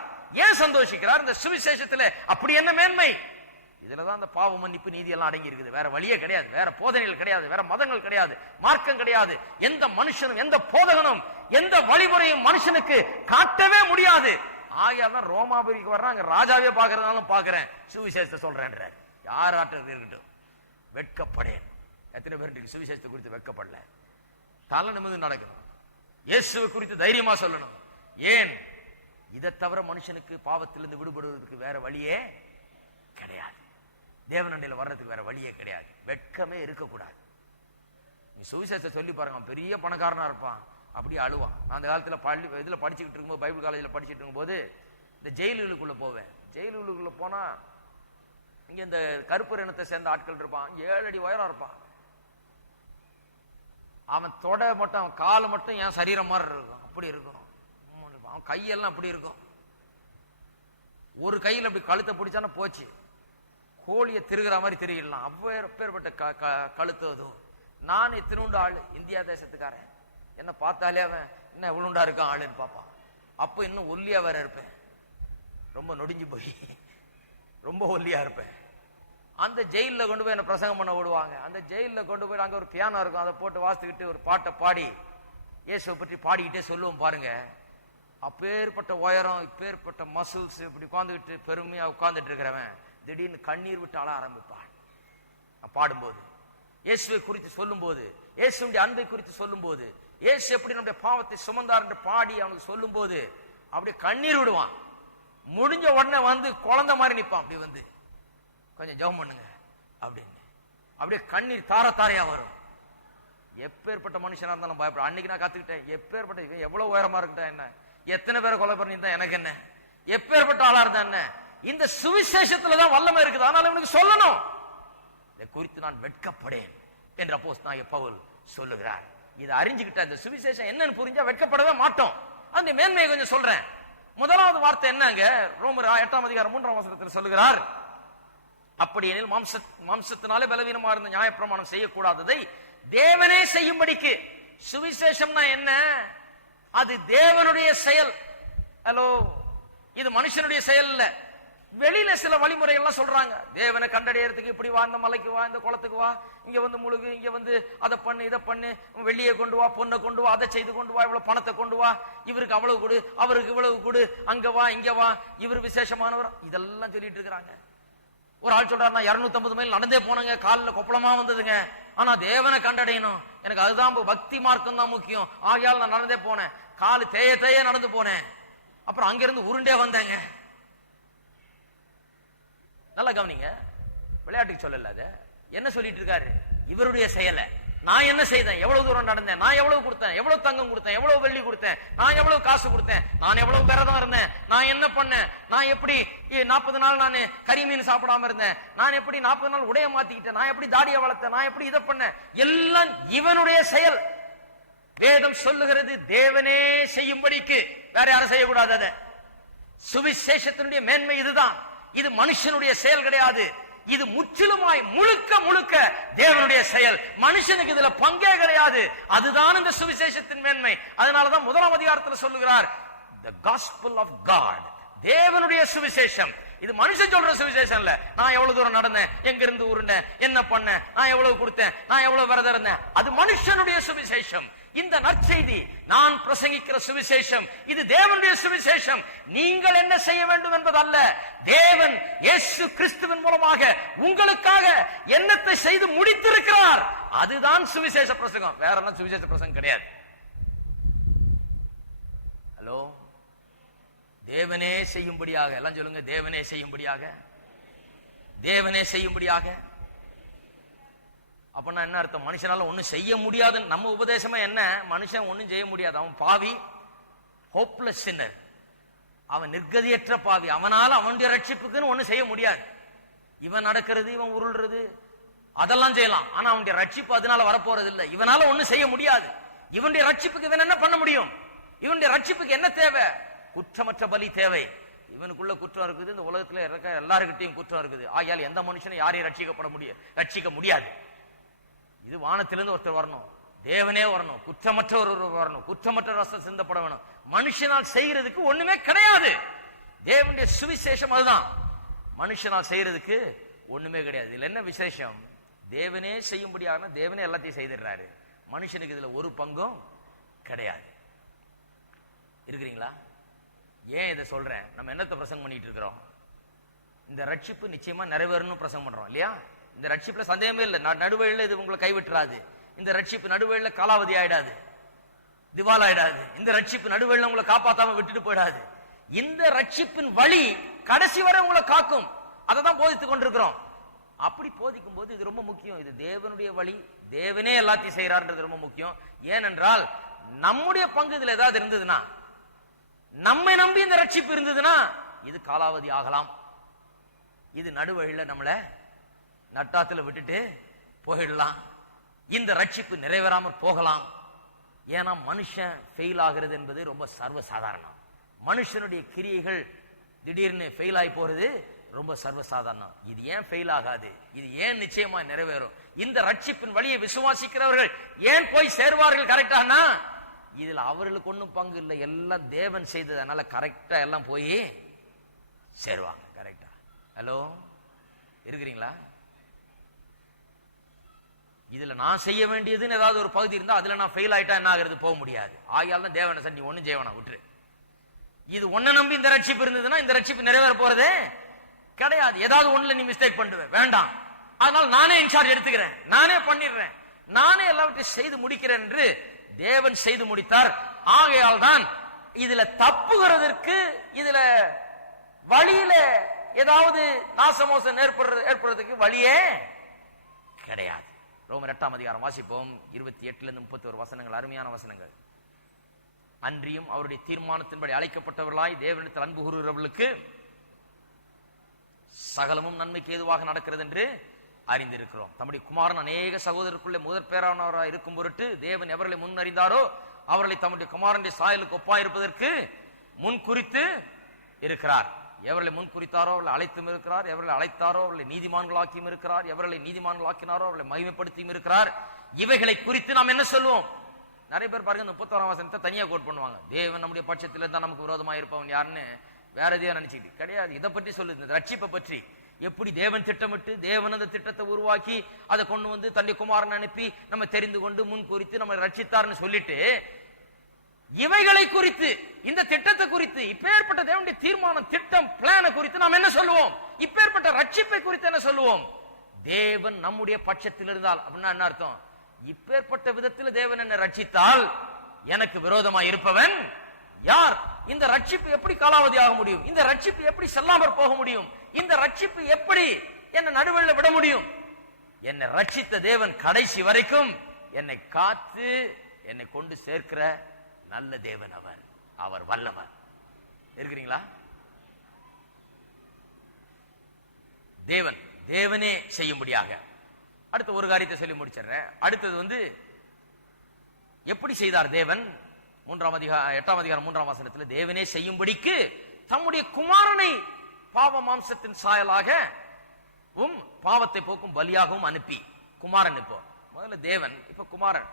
ஏன் சந்தோஷிக்கிறார்? இந்த சுவிசேஷத்துல அப்படி என்ன மேன்மை? இதுலதான் அந்த பாவ மன்னிப்பு, நீதி எல்லாம் அடங்கி இருக்குது. வேற வழியே கிடையாது, வேற போதனைகள் கிடையாது, வேற மதங்கள் கிடையாது, மார்க்கம் கிடையாது. எந்த மனுஷனும், எந்த போதகனும், எந்த வழிமுறையும் மனுஷனுக்கு காட்டவே முடியாது. ஆகியாதான் ரோமாபுரிக்கு வர்றாங்க, ராஜாவே பாக்குறதுனாலும் பாக்குறேன், சுவிசேஷத்தை சொல்றேன். யார் ஆட்டம் இருக்கட்டும், வெட்கப்படேன். எத்தனை பேர் சுவிசேஷத்தை குறித்து வெட்கப்படல? தலை நிமிர்ந்து நடக்கணும், இயேசுவை குறித்து தைரியமா சொல்லணும். ஏன்? இதை தவிர மனுஷனுக்கு பாவத்திலிருந்து விடுபடுவதற்கு வேற வழியே கிடையாது. தேவனண்டையில வர்றதுக்கு வேற வழியே கிடையாது. வெட்கமே இருக்கக்கூடாது. நீ சுவிசேஷத்தை சொல்லி பாருங்க, பெரிய பணக்காரனா இருப்பான், அப்படியே அழுவான். நான் அந்த காலத்துல இதுல படிச்சுக்கிட்டு இருக்கும்போது, பைபிள் காலேஜ்ல படிச்சுட்டு இருக்கும்போது இந்த ஜெயிலுக்குள்ள போவேன். ஜெயிலுக்குள்ள போனா இங்க இந்த கருப்பு இனத்தை சேர்ந்த ஆட்கள் இருப்பான், 7 அடி உயரம் இருப்பான். அவன் தொட மட்டும், அவன் காலு மட்டும் என் சரீரம் மாதிரி இருக்கும், அப்படி இருக்கும். அவன் கையெல்லாம் அப்படி இருக்கும். ஒரு கையில் அப்படி கழுத்தை பிடிச்சான போச்சு, கோழியை திருகிற மாதிரி தெரியலாம். அப்பேற்பட்ட கழுத்து. அதுவும் நான் இத்தினுண்டு ஆளு, இந்தியா தேசத்துக்காரன், என்ன பார்த்தாலே அவன் என்ன எவ்வளவுண்டா இருக்கான் ஆளுன்னு பார்ப்பான். அப்ப இன்னும் ஒல்லியா வேற இருப்பேன், ரொம்ப நொடிஞ்சு போய் ரொம்ப ஒல்லியா இருப்பேன். அந்த ஜெயில கொண்டு போய் என்ன பிரசங்கம் பண்ண விடுவாங்க. அந்த ஜெயில கொண்டு போய் அங்க ஒரு பியானோ இருக்கும், அதை போட்டு வாசித்துக்கிட்டு ஒரு பாட்டை பாடி இயேசுவை பற்றி பாடிக்கிட்டே சொல்லுவோம் பாருங்க. அப்பேற்பட்ட உயரம், இப்பேற்பட்ட மசில்ஸ், இப்படி உட்காந்துக்கிட்டு பெருமையா உட்கார்ந்துட்டு இருக்கிறவன் திடீர்னு கண்ணீர் விட்டு அழ ஆரம்பிப்பான். பாடும்போது, இயேசுவை குறித்து சொல்லும் போது, இயேசுடைய அன்பை குறித்து சொல்லும் போது, இயேசு எப்படி நம்முடைய பாவத்தை சுமந்தார் என்று பாடி அவனுக்கு சொல்லும் போது அப்படியே கண்ணீர் விடுவான். முடிஞ்ச உடனே வந்து குழந்தை மாதிரி நிற்பான். அப்படி வந்து கொஞ்சம் ஜெபம் பண்ணுங்க அப்படின்னு, அப்படியே கண்ணீர் தார தாரையா வரும். எப்பேற்பட்ட மனுஷனா இருந்தாலும் பயப்பட. அன்னைக்கு நான் கத்துக்கிட்டேன், எப்பேற்பட்ட இவன் எவ்வளவு உயரமா இருக்கட்டா என்ன, எத்தனை பேரை கொலை பண்ணியிருந்தா எனக்கு என்ன, எப்பேற்பட்ட ஆளா இருந்தா என்ன, இந்த சுவிசேஷத்துலதான் வல்லமை இருக்குது. அதனால இவனுக்கு சொல்லணும், இதை குறித்து நான் வெட்கப்படேன் என்று அப்போஸ்தலனாகிய பவுல் சொல்லுகிறார். இதை அறிஞ்சுக்கிட்ட இந்த சுவிசேஷம் என்னன்னு புரிஞ்சா வெட்கப்படவே மாட்டோம். அந்த மேன்மையை கொஞ்சம் சொல்றேன். முதலாவது வார்த்தை என்னங்க, ரோமர் 8ஆம் அதிகாரம் 3ஆம் வசனத்தில் சொல்லுகிறார், அப்படி எனில் மாம்சத்தினாலே பலவீனமா இருந்த நியாயப்பிரமாணம் செய்யக்கூடாததை தேவனே செய்யும்படிக்கு. சுவிசேஷம்னா என்ன? அது தேவனுடைய செயல். ஹலோ, இது மனுஷனுடைய செயல் இல்ல. வெளியில சில வழிமுறைகள்லாம் சொல்றாங்க, தேவனை கண்டடையறதுக்கு இப்படி வா, இந்த மலைக்கு வா, இந்த குளத்துக்கு வா, இங்க வந்து முழுகு, இங்க வந்து அதை பண்ணு, இதை பண்ணு, வெள்ளியை கொண்டு வா, பொண்ணை கொண்டு வா, அதை செய்து கொண்டு வா, இவ்வளவு பணத்தை கொண்டு வா, இவருக்கு அவ்வளவு கொடு, அவருக்கு இவ்வளவு கொடு, அங்க வா, இங்க வா, இவர் விசேஷமானவர், இதெல்லாம் சொல்லிட்டு இருக்கிறாங்க. ஒரு ஆள் சொல்றாரு, நான் 250 மைல் நடந்தே போனங்க, காலில் கொப்பளமா வந்ததுங்க, ஆனா தேவனை கண்டடையணும், எனக்கு அதுதான் பக்தி மார்க்கம் தான் முக்கியம், ஆகையால் நான் நடந்தே போனேன், காலு தேய தேய நடந்து போனேன், அப்புறம் அங்கிருந்து உருண்டே வந்தேங்க. நல்லா கவனிங்க, விளையாட்டுக்கு சொல்லல, அது என்ன சொல்லிட்டு இருக்காரு, இவருடைய செயலை. நான் என்ன செய்தேன், எவ்வளவு தூரம் நடந்தேன், நான் எவ்வளவு கொடுத்தேன், எவ்வளவு தங்கம் கொடுத்தேன், எவ்வளவு வெள்ளி கொடுத்தேன், நான் எவ்வளவு காசு கொடுத்தேன், நான் எவ்வளவு விரதம் இருந்தேன், நான் என்ன பண்ணேன், நான் எப்படி 40 நாள் நான் கறி மீன் சாப்பிடாம இருந்தேன், நான் எப்படி 40 நாள் உடைய மாத்திக்கிட்டேன், நான் எப்படி தாடியை வளர்த்தேன், நான் எப்படி இதை பண்ணேன், எல்லாம் இவனுடைய செயல். வேதம் சொல்லுகிறது தேவனே செய்யும்படிக்கு, வேற யாரும் செய்யக்கூடாது. அதை சுவிசேஷத்தினுடைய மேன்மை இதுதான். இது மனுஷனுடைய செயல் கிடையாது, இது முற்றிலுமாய் முழுக்க முழுக்க தேவனுடைய செயல். மனுஷனுக்கு இதுல பங்கே கிடையாது. அதுதான் இந்த சுவிசேஷத்தின் மேன்மை. அதனாலதான் 1ஆம் அதிகாரத்தில் சொல்லுகிறார், the gospel of God, தேவனுடைய சுவிசேஷம். இது மனுஷன் சொல்ற சுவிசேஷம் இல்ல. நான் எவ்வளவு தூரம் நடந்தேன், எங்க இருந்து உருண்டேன், என்ன பண்ணேன், நான் எவ்வளவு கொடுத்தேன், நான் எவ்வளவு விரதம் இருந்தேன், அது மனுஷனுடைய சுவிசேஷம். இந்த நற்செய்தி, நான் பிரசங்கிக்கிற சுவிசேஷம், இது தேவனுடைய சுவிசேஷம். நீங்கள் என்ன செய்ய வேண்டும் என்பது அல்ல, தேவன் இயேசு கிறிஸ்துவின் மூலமாக உங்களுக்காக என்னத்தை செய்து முடித்திருக்கிறார், அதுதான் சுவிசேஷ பிரசங்கம். வேற என்ன சுவிசேஷ பிரசங்கம் கிடையாது. ஹலோ, தேவனே செய்யும்படியாக, எல்லாம் சொல்லுங்க, தேவனே செய்யும்படியாக, தேவனே செய்யும்படியாக. அப்படின்னா என்ன அர்த்தம், மனுஷனால ஒண்ணும் செய்ய முடியாது. நம்ம உபதேசமா என்ன, மனுஷன் ஒண்ணும் செய்ய முடியாது, அவன் பாவி, ஹோப்லெஸ் சின்னர், அவன் நிர்கதியற்ற பாவி, அவனால அவனுடைய ரட்சிப்புக்குன்னு ஒண்ணும் செய்ய முடியாது. இவன் நடக்கிறது, இவன் உருள்றது, அதெல்லாம் செய்யலாம், ஆனா அவனுடைய ரட்சிப்பு அதனால வரப்போறது இல்லை. இவனால ஒண்ணும் செய்ய முடியாது. இவனுடைய ரட்சிப்புக்கு இவன் என்ன பண்ண முடியும்? இவனுடைய ரட்சிப்புக்கு என்ன தேவை? குற்றமற்ற பலி தேவை. இவனுக்குள்ள குற்றம் இருக்குது, இந்த உலகத்துல இருக்க எல்லாருக்கிட்டையும் குற்றம் இருக்குது. ஆகையால் எந்த மனுஷனும் யாரையும் ரட்சிக்க முடியாது. இது வானத்திலிருந்து ஒருத்தர் வரணும், தேவனே வரணும், குற்றமற்ற ஒருவர் வரணும், குற்றமற்ற ரசம் சிந்தப்பட வேணும். மனுஷனால் செய்யறதுக்கு ஒண்ணுமே கிடையாது. தேவனுடைய சுவிசேஷம் அதுதான். மனுஷனால் செய்யறதுக்கு ஒண்ணுமே கிடையாது. இதுல என்ன விசேஷம், தேவனே செய்யும்படியான, தேவனே எல்லாத்தையும் செய்திடுறாரு, மனுஷனுக்கு இதுல ஒரு பங்கும் கிடையாது. இருக்கிறீங்களா? ஏன் இதை சொல்றேன், நம்ம என்னத்தை பிரசங்கம் பண்ணிட்டு இருக்கிறோம், இந்த ரட்சிப்பு நிச்சயமா நிறைவேறணும் பிரசங்கம் பண்றோம் இல்லையா? இந்த ரட்சிப்புல சந்தேகமே இல்லை, நடுவழியில இது உங்களை கைவிட்டுறாது. இந்த ரட்சிப்பு நடுவழியில காலாவதி ஆயிடாது, திவால் ஆயிடாது. இந்த ரட்சிப்பு நடுவழியில உங்களை காப்பாத்தாம விட்டுட்டு போயிடாது. இந்த ரட்சிப்பின் வழி கடைசி வரை உங்களை காக்கும். அதை தான் போதித்துக் கொண்டிருக்கிறோம். அப்படி போதிக்கும் போது இது ரொம்ப முக்கியம். இது தேவனுடைய வழி, தேவனே எல்லாத்தையும் செய்யறாருன்றது ரொம்ப முக்கியம். ஏனென்றால் நம்முடைய பங்கு இதுல ஏதாவது இருந்ததுன்னா, நம்மை நம்பி இந்த ரட்சிப்பு இருந்ததுன்னா, இது காலாவதி ஆகலாம். இது நடுவழியில நம்மள நட்டாத்துல விட்டுட்டு போயிடலாம். இந்த ரட்சிப்பு நிறைவேறாம போகலாம். ஏன்னா மனுஷன் ஃபெயில் ஆகிறது என்பது ரொம்ப சர்வசாதாரணம். மனுஷனுடைய கிரியைகள் திடீர்னு ஃபெயில் ஆகி போறது ரொம்ப சர்வசாதாரணம். இது ஏன் ஃபெயில் ஆகாது, இது ஏன் நிச்சயமா நிறைவேறும், இந்த ரட்சிப்பின் வழியை விசுவாசிக்கிறவர்கள் ஏன் போய் சேருவார்கள் கரெக்டானா, இதுல அவர்களுக்கு ஒன்றும் பங்கு இல்லை, எல்லாம் தேவன் செய்தது, அதனால கரெக்டா எல்லாம் போய் சேருவாங்க. கரெக்டா? ஹலோ, இருக்கிறீங்களா? இதுல நான் செய்ய வேண்டியதுன்னு ஏதாவது ஒரு பகுதி இருந்தா அதுல நான் ஃபெயில் ஆயிட்டா என்ன ஆகிறது, போக முடியாது. ஆகையால் தான் தேவனை சார் நீ ஒன்னும் செய்வனா விட்டுரு. இது ஒன்ன நம்பி இந்த ரட்சிப்பு இருந்ததுன்னா இந்த ரட்சிப்பு நிறைவேற போறதே கிடையாது. ஏதாவது ஒண்ணுல நீ மிஸ்டேக் பண்ணுவேன், வேண்டாம், அதனால நானே இன்சார்ஜ் எடுத்துக்கிறேன், நானே பண்ணிடுறேன், நானே எல்லாவற்றையும் செய்து முடிக்கிறேன் என்று தேவன் செய்து முடித்தார். ஆகையால் தான் இதுல தப்புகிறதற்கு, இதுல வழியில ஏதாவது நாசமோசம் ஏற்படுறதுக்கு வழியே கிடையாது. ரோமர் 8ஆம் அதிகாரம் வாசிப்போம். 28 - 31 வசனங்கள், அருமையான வசனங்கள். அன்றியும் அவருடைய தீர்மானத்தின்படி அழைக்கப்பட்டவர்களாய் தேவனிடத்தில் அன்பு கூறுகிறவர்களுக்கு சகலமும் நன்மைக்கு ஏதுவாக நடக்கிறது என்று அறிந்திருக்கிறோம். தம்முடைய குமாரன் அநேக சகோதரருக்குள்ளே முதற் பேரானவராக இருக்கும் பொருட்டு தேவன் எவர்களை முன் அறிந்தாரோ அவர்களை தம்முடைய குமாரனுடைய சாயலுக்கு ஒப்பாயிருப்பதற்கு முன் குறித்து இருக்கிறார். எவர்களை முன் குறித்தாரோ அவர்களை அழைத்தும் இருக்கிறார், எவர்களை அழைத்தாரோ அவர்களை நீதிமான்களாக்கியும் இருக்கிறார், எவர்களை நீதிமான்களாக்கினாரோ அவர்களை மகிமைப்படுத்தியும் இருக்கிறார். இவைகளை குறித்து நாம் என்ன சொல்லுவோம்? நிறைய பேர் பாருங்க 31ஆம் வசனத்தை தனியா கோட் பண்ணுவாங்க. தேவன் நம்முடைய பட்சத்துல தான் நமக்கு விரோதமா இருப்பவன் யாருன்னு வேற எதையா நினைச்சுக்கிட்டு கிடையாது. இதை பற்றி சொல்லுது, இந்த ரட்சிப்பை பற்றி. எப்படி தேவன் திட்டமிட்டு தேவன் அந்த திட்டத்தை உருவாக்கி அதை கொண்டு வந்து தன்னுடைய குமாரன் அனுப்பி நம்ம தெரிந்து கொண்டு முன் குறித்து நம்ம ரட்சித்தார்னு சொல்லிட்டு, இவைகளை குறித்து, இந்த திட்டத்தை குறித்து, இப்ப ஏற்பட்ட தேவனுடைய தீர்மானம், திட்டம், பிளான குறித்து நாம் என்ன சொல்லுவோம்? இப்பேற்பட்ட ரட்சிப்பை குறித்து என்ன சொல்லுவோம்? தேவன் நம்முடைய பட்சத்தில் இருந்தால் அப்படின்னா என்ன அர்த்தம்? இப்பேற்பட்ட விதத்தில் தேவன் என்ன ரட்சித்தால் எனக்கு விரோதமா இருப்பவன் யார்? இந்த ரட்சிப்பு எப்படி காலாவதி ஆக முடியும்? இந்த ரட்சிப்பு எப்படி செல்லாமற் போக முடியும்? இந்த ரட்சிப்பு எப்படி என்ன நடுவெளில விட முடியும்? என்னை ரட்சித்த தேவன் கடைசி வரைக்கும் என்னை காத்து என்னை கொண்டு சேர்க்கிற நல்ல தேவன் அவர். அவர் வல்லவர். இருக்கிறீங்களா? தேவனே செய்யும்படியாக. அடுத்து ஒரு காரியத்தை சொல்லி முடிச்சிடுறேன். அடுத்தது எப்படி செய்தார் தேவன்? 8ஆம் அதிகாரம் 3ஆம் வசனத்தில் தேவனே செய்யும்படிக்கு தம்முடைய குமாரனை பாவ மாம்சத்தின் சாயலாக பாவத்தை போக்கும் பலியாகவும் அனுப்பி. குமாரன் இப்போ முதல்ல தேவன், இப்ப குமாரன்.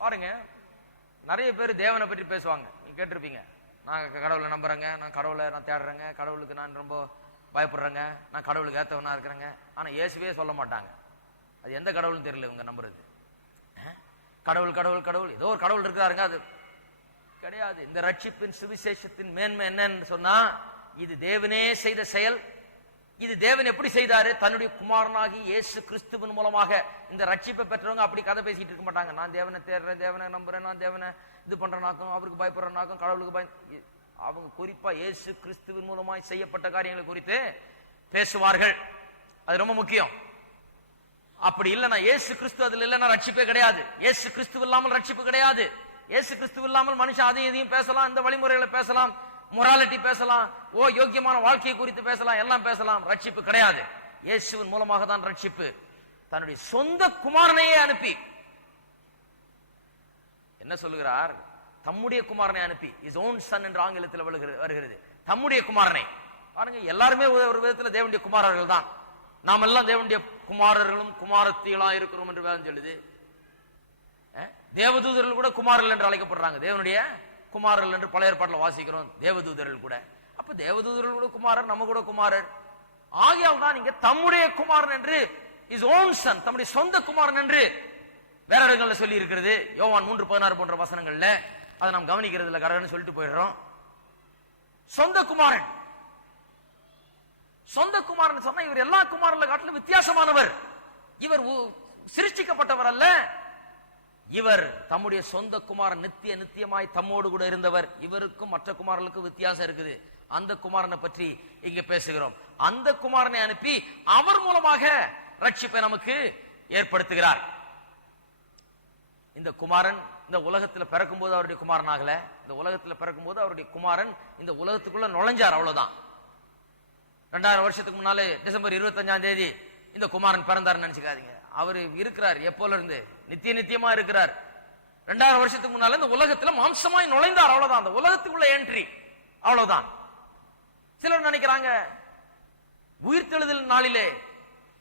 பாருங்க, நிறைய பேர் தேவனை பற்றி பேசுவாங்க. நீங்க கேட்டிருப்பீங்க, நான் கடவுளை நம்புறேங்க, நான் கடவுளை தேடுறேங்க, கடவுளுக்கு நான் ரொம்ப பயப்படுறேங்க, நான் கடவுளுக்கு ஏத்தவனா இருக்கிறேங்க. ஆனா இயேசுவே சொல்ல மாட்டாங்க. அது எந்த கடவுள்னு தெரியல இவங்க நம்புறது. கடவுள் கடவுள் கடவுள் ஏதோ ஒரு கடவுள் இருக்கிறாருங்க, அது கிடையாது. இந்த ரட்சிப்பின் சுவிசேஷத்தின் மேன்மை என்னன்னு சொன்னா, இது தேவனே செய்த செயல். இது தேவன் எப்படி செய்தாரு? தன்னுடைய குமாரனாகி இயேசு கிறிஸ்துவின் மூலமாக. இந்த ரட்சிப்பை பெற்றவங்க அப்படி கதை பேசிட்டு இருக்க மாட்டாங்க. நான் தேவனை தேடுறேன், தேவனை நம்புறேன், நான் தேவனை இது பண்றேனாக்கும், அவருக்கு பயப்படுறேனாக்கும், கடவுளுக்கு அவங்க குறிப்பா இயேசு கிறிஸ்துவின் மூலமாய் செய்யப்பட்ட காரியங்களை குறித்து பேசுவார்கள். அது ரொம்ப முக்கியம். அப்படி இல்லைன்னா, இயேசு கிறிஸ்து அதுல இல்லைன்னா ரட்சிப்பே கிடையாது. இயேசு கிறிஸ்து இல்லாமல் ரட்சிப்பு கிடையாது. இயேசு கிறிஸ்து இல்லாமல் மனுஷன் அதையும் இதையும் பேசலாம், இந்த வழிமுறைகளை பேசலாம், மொராலிட்டி பேசலாம், யோக்கியமான வாழ்க்கையை குறித்து பேசலாம், எல்லாம் பேசலாம். ரட்சிப்பு கிடையாது. இயேசுவின் மூலமாக தான் ரட்சிப்பு. தன்னுடைய சொந்த குமாரனையே அனுப்பி என்ன சொல்லுகிறார்? தம்முடைய குமாரனை அனுப்பி. இஸ் ஓன் சன் என்று ஆங்கிலத்தில் வருகிறது. தம்முடைய குமாரனை. பாருங்க, எல்லாருமே ஒரு விதத்தில் தேவனுடைய குமாரர்கள் தான். நாம் எல்லாம் தேவனுடைய குமாரர்களும் குமாரத்திகளா இருக்கிறோம் என்று வேதம் சொல்லுது. தேவதூதர்கள் கூட குமாரர்கள் என்று அழைக்கப்படுறாங்க. தேவனுடைய குமாரர்கள் என்று பழைய ஏற்பாட்டில் வாசிக்கிறோம். தேவதூதர்கள் கூட. அப்ப தேவதூதர்கள் கூட குமாரர், நம்ம கூட குமாரர். ஆகையால் தான் இங்க தம்முடைய குமாரன் என்று, இஸ் ஓன் சன், தம்முடைய சொந்த குமாரன் என்று வேற இடங்கள்ல சொல்லி இருக்கிறது. யோவான் 3:16 போன்ற வசனங்கள்ல அதை நாம் கவனிக்கிறது இல்ல, கரகன்னு சொல்லிட்டு போயிடுறோம். சொந்த குமாரன். சொந்த குமாரன் சொன்னா இவர் எல்லா குமாரர்களை காட்டிலும் வித்தியாசமானவர். இவர் சிருஷ்டிக்கப்பட்டவர் அல்ல. இவர் தம்முடைய சொந்த குமாரன், நித்தியமாய் தம்மோடு கூட இருந்தவர். இவருக்கும் மற்ற குமாரர்களுக்கும் வித்தியாசம் இருக்குது. அந்த குமாரனை பற்றி இங்க பேசுகிறோம். அந்த குமாரனை அனுப்பி அவர் மூலமாக ரட்சிப்பை நமக்கு ஏற்படுத்துகிறார். இந்த குமாரன் இந்த உலகத்தில் பிறக்கும் போது அவருடைய குமாரன் ஆகல. இந்த உலகத்தில் பிறக்கும் போது அவருடைய குமாரன் இந்த உலகத்துக்குள்ள நுழைஞ்சார், அவ்வளவுதான். 2000 வருஷத்துக்கு முன்னாலே டிசம்பர் 25ஆம் தேதி இந்த குமாரன் பிறந்தார் நினைச்சுக்காதீங்க. அவர் இருக்கிறார் எப்போல இருந்து, நித்தியமா இருக்கிறார். 2000 வருஷத்துக்கு முன்னால இந்த உலகத்துல மாம்சமாய் நுழைந்தார், அவ்வளவுதான். அந்த உலகத்துக்குள்ள என்ட்ரி, அவ்வளவுதான். சிலர் நினைக்கிறாங்க உயிர்த்தெழுதல் நாளிலே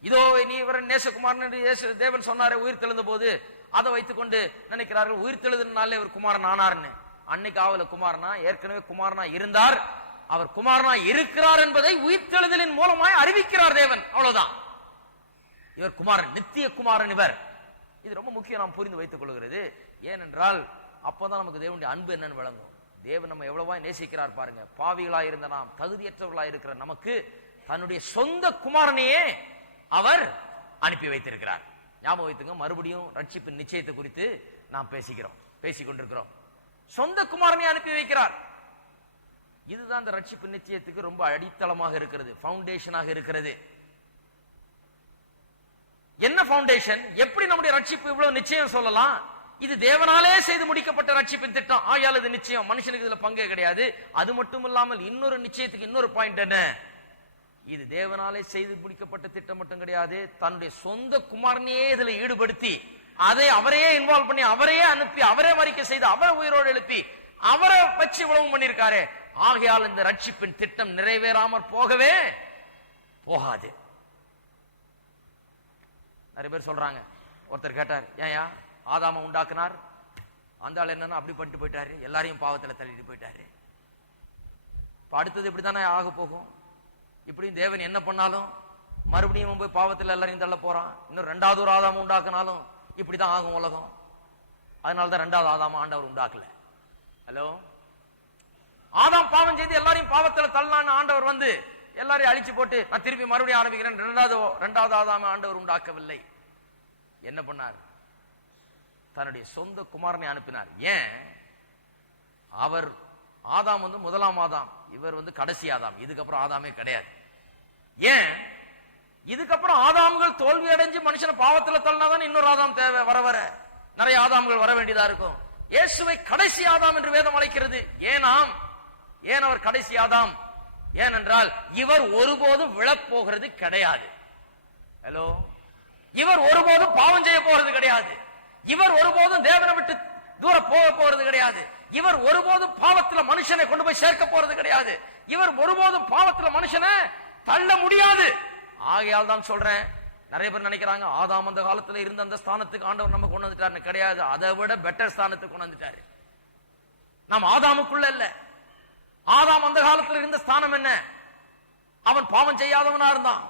இதோ நீ இவர் நேசகுமாரன் தேவன் சொன்னாரே உயிர்த்தெழுந்த போது, அதை வைத்துக் கொண்டு நினைக்கிறார்கள் உயிர்த்தெழுதல் நாளிலே இவர் குமாரன் ஆனார்னு. அன்னைக்கு ஆவல குமாரனா, ஏற்கனவே குமாரனா இருந்தார். அவர் குமாரனா இருக்கிறார் என்பதை உயிர்த்தெழுதலின் மூலமாய் அறிவிக்கிறார் தேவன், அவ்வளவுதான். இவர் குமாரன், நித்திய குமாரன் இவர். இது ரொம்ப முக்கியம், நாம் புரிந்து வைத்துக் கொள்கிறது. ஏனென்றால் அப்பதான் நமக்கு தேவனுடைய அன்பு என்னன்னு விளங்கும். தேவன் நம்ம எவ்வளவா நேசிக்கிறார் பாருங்க. பாவிகளாய் இருந்த நாம், தகுதியற்றவர்களாய் இருக்கிற நமக்கு தன்னுடைய சொந்த குமாரனையே அவர் அனுப்பி வைத்திருக்கிறார். ஞாபகம் வைத்துங்க, மறுபடியும் ரட்சிப்பின் நிச்சயத்தை குறித்து நாம் பேசிக்கொண்டிருக்கிறோம். சொந்த குமாரனை அனுப்பி வைக்கிறார். இதுதான் இந்த ரட்சிப்பு நிச்சயத்துக்கு ரொம்ப அடித்தளமாக இருக்கிறது, பவுண்டேஷனாக இருக்கிறது. என்ன பவுண்டேஷன்? எப்படி நம்முடைய ரட்சிப்பு இவ்வளவு நிச்சயம் சொல்லலாம்? இது தேவனாலே செய்து முடிக்கப்பட்ட ரட்சிப்பின் திட்டம். ஆகையால் இது நிச்சயம், மனுஷனுக்கு இதுல பங்கே கிடையாது. அது மட்டும் இல்லாமல் இன்னொரு நிச்சயத்துக்கு இன்னொரு பாயிண்ட் என்ன? இது தேவனாலே செய்து முடிக்கப்பட்ட திட்டம் மட்டும் கிடையாது, தன்னுடைய சொந்த குமாரனையே இதுல ஈடுபடுத்தி, அதை அவரையே இன்வால்வ் பண்ணி, அவரையே அனுப்பி, அவரே மரிக்க செய்து, அவரை உயிரோடு எழுப்பி, அவரை வச்சு உழவு பண்ணிருக்காரு. ஆகையால் இந்த ரட்சிப்பின் திட்டம் நிறைவேறாமற் போகவே போகாது. நிறைய பேர் சொல்றாங்க, ஒருத்தர் கேட்டார், ஏயா ஆதாம உண்டாக்குனார், அந்த ஆள் என்னன்னா அப்படி பண்ணிட்டு போயிட்டாரு, எல்லாரையும் பாவத்துல தள்ளிட்டு போயிட்டாரு. அடுத்தது இப்படித்தானே ஆக போகும். இப்படியும் தேவன் என்ன பண்ணாலும் மறுபடியும் போய் பாவத்தில் எல்லாரையும் தள்ள போறான். இன்னும் 2வது ஒரு ஆதாம உண்டாக்குனாலும் இப்படிதான் ஆகும் உலகம். அதனாலதான் 2வது ஆதாம ஆண்டவர் உண்டாக்கல. ஹலோ, ஆதாம் பாவம் செய்து எல்லாரையும் பாவத்துல தள்ளலான்னு ஆண்டவர் வந்து எல்லாரையும் எல்லாரையும் அழிச்சு போட்டு நான் திருப்பி மறுபடியும் ஆரம்பிக்கிறேன். இரண்டாவது ஆதாம ஆண்டவர் உண்டாக்கவில்லை. என்ன பண்ணார்? தன்னுடைய சொந்த குமாரனை அனுப்பினார். ஏன்? அவர் ஆதாம் முதலாம் ஆதாம், இவர் கடைசி ஆதாம். இதுக்கப்புறம் ஆதாமே கிடையாது. ஏன்? இதுக்கப்புறம் ஆதாம்கள் தோல்வி அடைஞ்சு மனுஷனை பாவத்துல தள்ளினாதான் இன்னொரு ஆதாம் தேவை. வர வர நிறைய ஆதாம்கள் வர வேண்டியதா இருக்கும். இயேசுவை கடைசி ஆதாம் என்று வேதம் அழைக்கிறது. ஏன் அவர் கடைசி ஆதாம்? ஏனென்றால் இவர் ஒருபோதும் விழப்போகிறது கிடையாது. ஹலோ, இவர் ஒருபோதும் பாவம் செய்ய போறது கிடையாது. இவர் ஒருபோதும் தேவனை விட்டு தூர போக போறது கிடையாது. இவர் ஒருபோதும் பாவத்துல மனுஷனை கொண்டு போய் சேர்க்க போறது கிடையாது. இவர் ஒருபோதும் பாவத்துல மனுஷனை தள்ள முடியாது. ஆகையால் தான் சொல்றேன், நிறைய பேர் நினைக்கிறாங்க ஆதாம் அந்த காலத்துல இருந்த அந்த ஸ்தானத்துக்கு ஆண்டவர் நம்ம கொண்டு வந்துட்டாரு. கிடையாது, அதை விட பெட்டர் ஸ்தானத்துக்கு கொண்டு வந்துட்டாரு. நாம் ஆதாமுக்குள்ள இல்ல. ஆதாம் அந்த காலத்துல இருந்த ஸ்தானம் என்ன? அவன் பாவம் செய்யாதவனா இருந்தான்.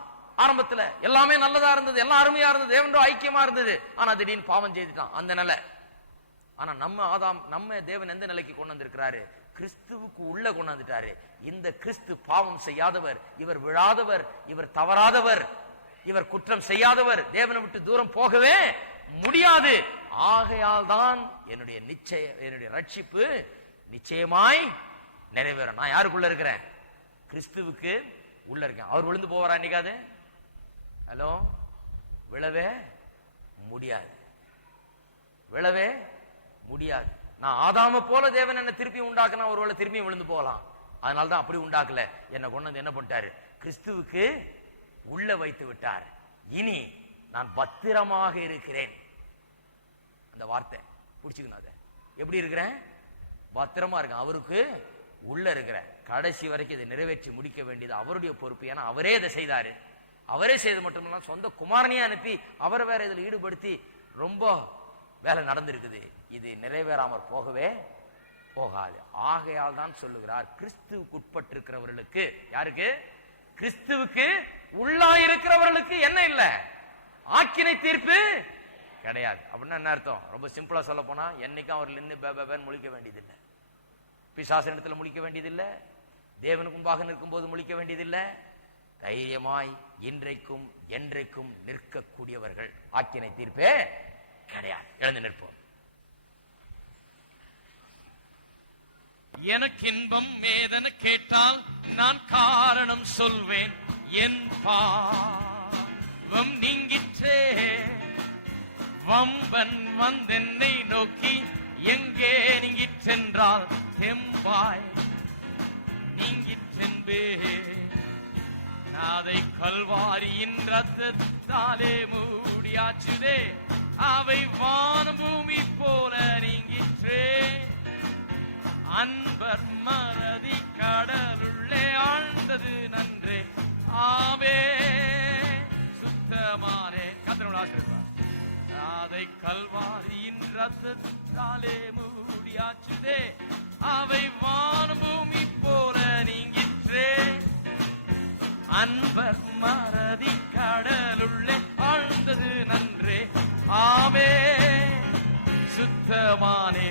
ஆரம்பத்துல எல்லாமே நல்லதா இருந்தது, எல்லாம் அருமையா இருந்தது, தேவனோட ஐக்கியமா இருந்தது. ஆனா திடீர்னு பாவம் செய்துட்டான். அந்த நிலை. ஆனா நம்ம தேவன் எந்த நிலைக்கு கொண்டு வந்திருக்கிறாரு? கிறிஸ்துவுக்கு உள்ள கொண்டு வந்துட்டாரு. இந்த கிறிஸ்து பாவம் செய்யாதவர், இவர் விழாதவர், இவர் தவறாதவர், இவர் குற்றம் செய்யாதவர், தேவனை விட்டு தூரம் போகவே முடியாது. ஆகையால் தான் என்னுடைய ரட்சிப்பு நிச்சயமாய் நிறைவேறும். நான் யாருக்குள்ள இருக்கிறேன்? கிறிஸ்துவுக்கு உள்ள இருக்கேன். அவர் விழுந்து போவாரா இன்னைக்காது? ஹலோ, விழவே முடியாது, விழவே முடியாது. நான் ஆதாம போல தேவன் என்ன திருப்பி உண்டாக்குனா ஒருவேளை திருப்பி விழுந்து போகலாம். அதனால்தான் அப்படி உண்டாக்கல. என்ன கொண்டு வந்து என்ன பண்ணிட்டாரு? கிறிஸ்துவுக்கு உள்ள வைத்து விட்டார். இனி நான் பத்திரமாக இருக்கிறேன். அந்த வார்த்தை புடிச்சுக்கணும். அதை எப்படி இருக்கிறேன்? பத்திரமா இருக்கேன். அவருக்கு உள்ள இருக்கிற கடைசி வரைக்கும் இதை நிறைவேற்றி முடிக்க வேண்டியது அவருடைய பொறுப்பு. ஏன்னா அவரே இதை செய்தாரு. அவரே செய்து மட்டுமில்ல, சொந்த குமாரனையே அனுப்பி அவரை வேற இதில் ஈடுபடுத்தி ரொம்ப வேலை நடந்திருக்குது. இது நிறைவேறாமற் போகவே போகாது. ஆகையால் தான் சொல்லுகிறார், கிறிஸ்துவுக்கு உட்பட்டிருக்கிறவர்களுக்கு, யாருக்கு? கிறிஸ்துவுக்கு உள்ளாயிருக்கிறவர்களுக்கு என்ன இல்ல? ஆக்கினை தீர்ப்பு கிடையாது. அப்படின்னா என்ன அர்த்தம்? ரொம்ப சிம்பிளா சொல்ல போனா, என்னைக்கும் அவர் நின்று பேபேன்னு முழிக்க வேண்டியதில்லை, பிசாசு இடத்துல முழிக்க வேண்டியதில்லை, தேவனுக்கு முன்பாக நிற்கும் போது முழிக்க வேண்டியதில்லை. தைரியமாய் இன்றைக்கும் என்றைக்கும் நிற்கக்கூடியவர்கள். ஆக்கினை தீர்ப்பே கிடையாது. எழுந்து நிற்போம். எனக்கு இன்பம் ஏதென கேட்டால் நான் காரணம் சொல்வேன். என் பாவம் நீங்கிற்றே, வம்பன் வந்தென்னை நோக்கி எங்கே நீங்கிற்றென்றால் தெம்பாய் நீங்கிற்றென்பே. அதை கல்வாரியின் ரத்தத்தாலே மூடியாச்சுதே, அவை வானம் பூமி போல நீங்கிற்றே. அன்பர் மறதி கடலுள்ளே ஆழ்ந்தது நன்றே, ஆவே சுத்தமானே. கர்த்தரோடு ஆசீர்வாதம். அதை கல்வாரியின் ரத்தத்தாலே மூடியாச்சுதே, அவை வானம் பூமி போல நீங்கிற்றே. அன்பர் மறதி கடலுள்ளே ஆழ்ந்தது நன்றே, ஆவே சுத்தமானே.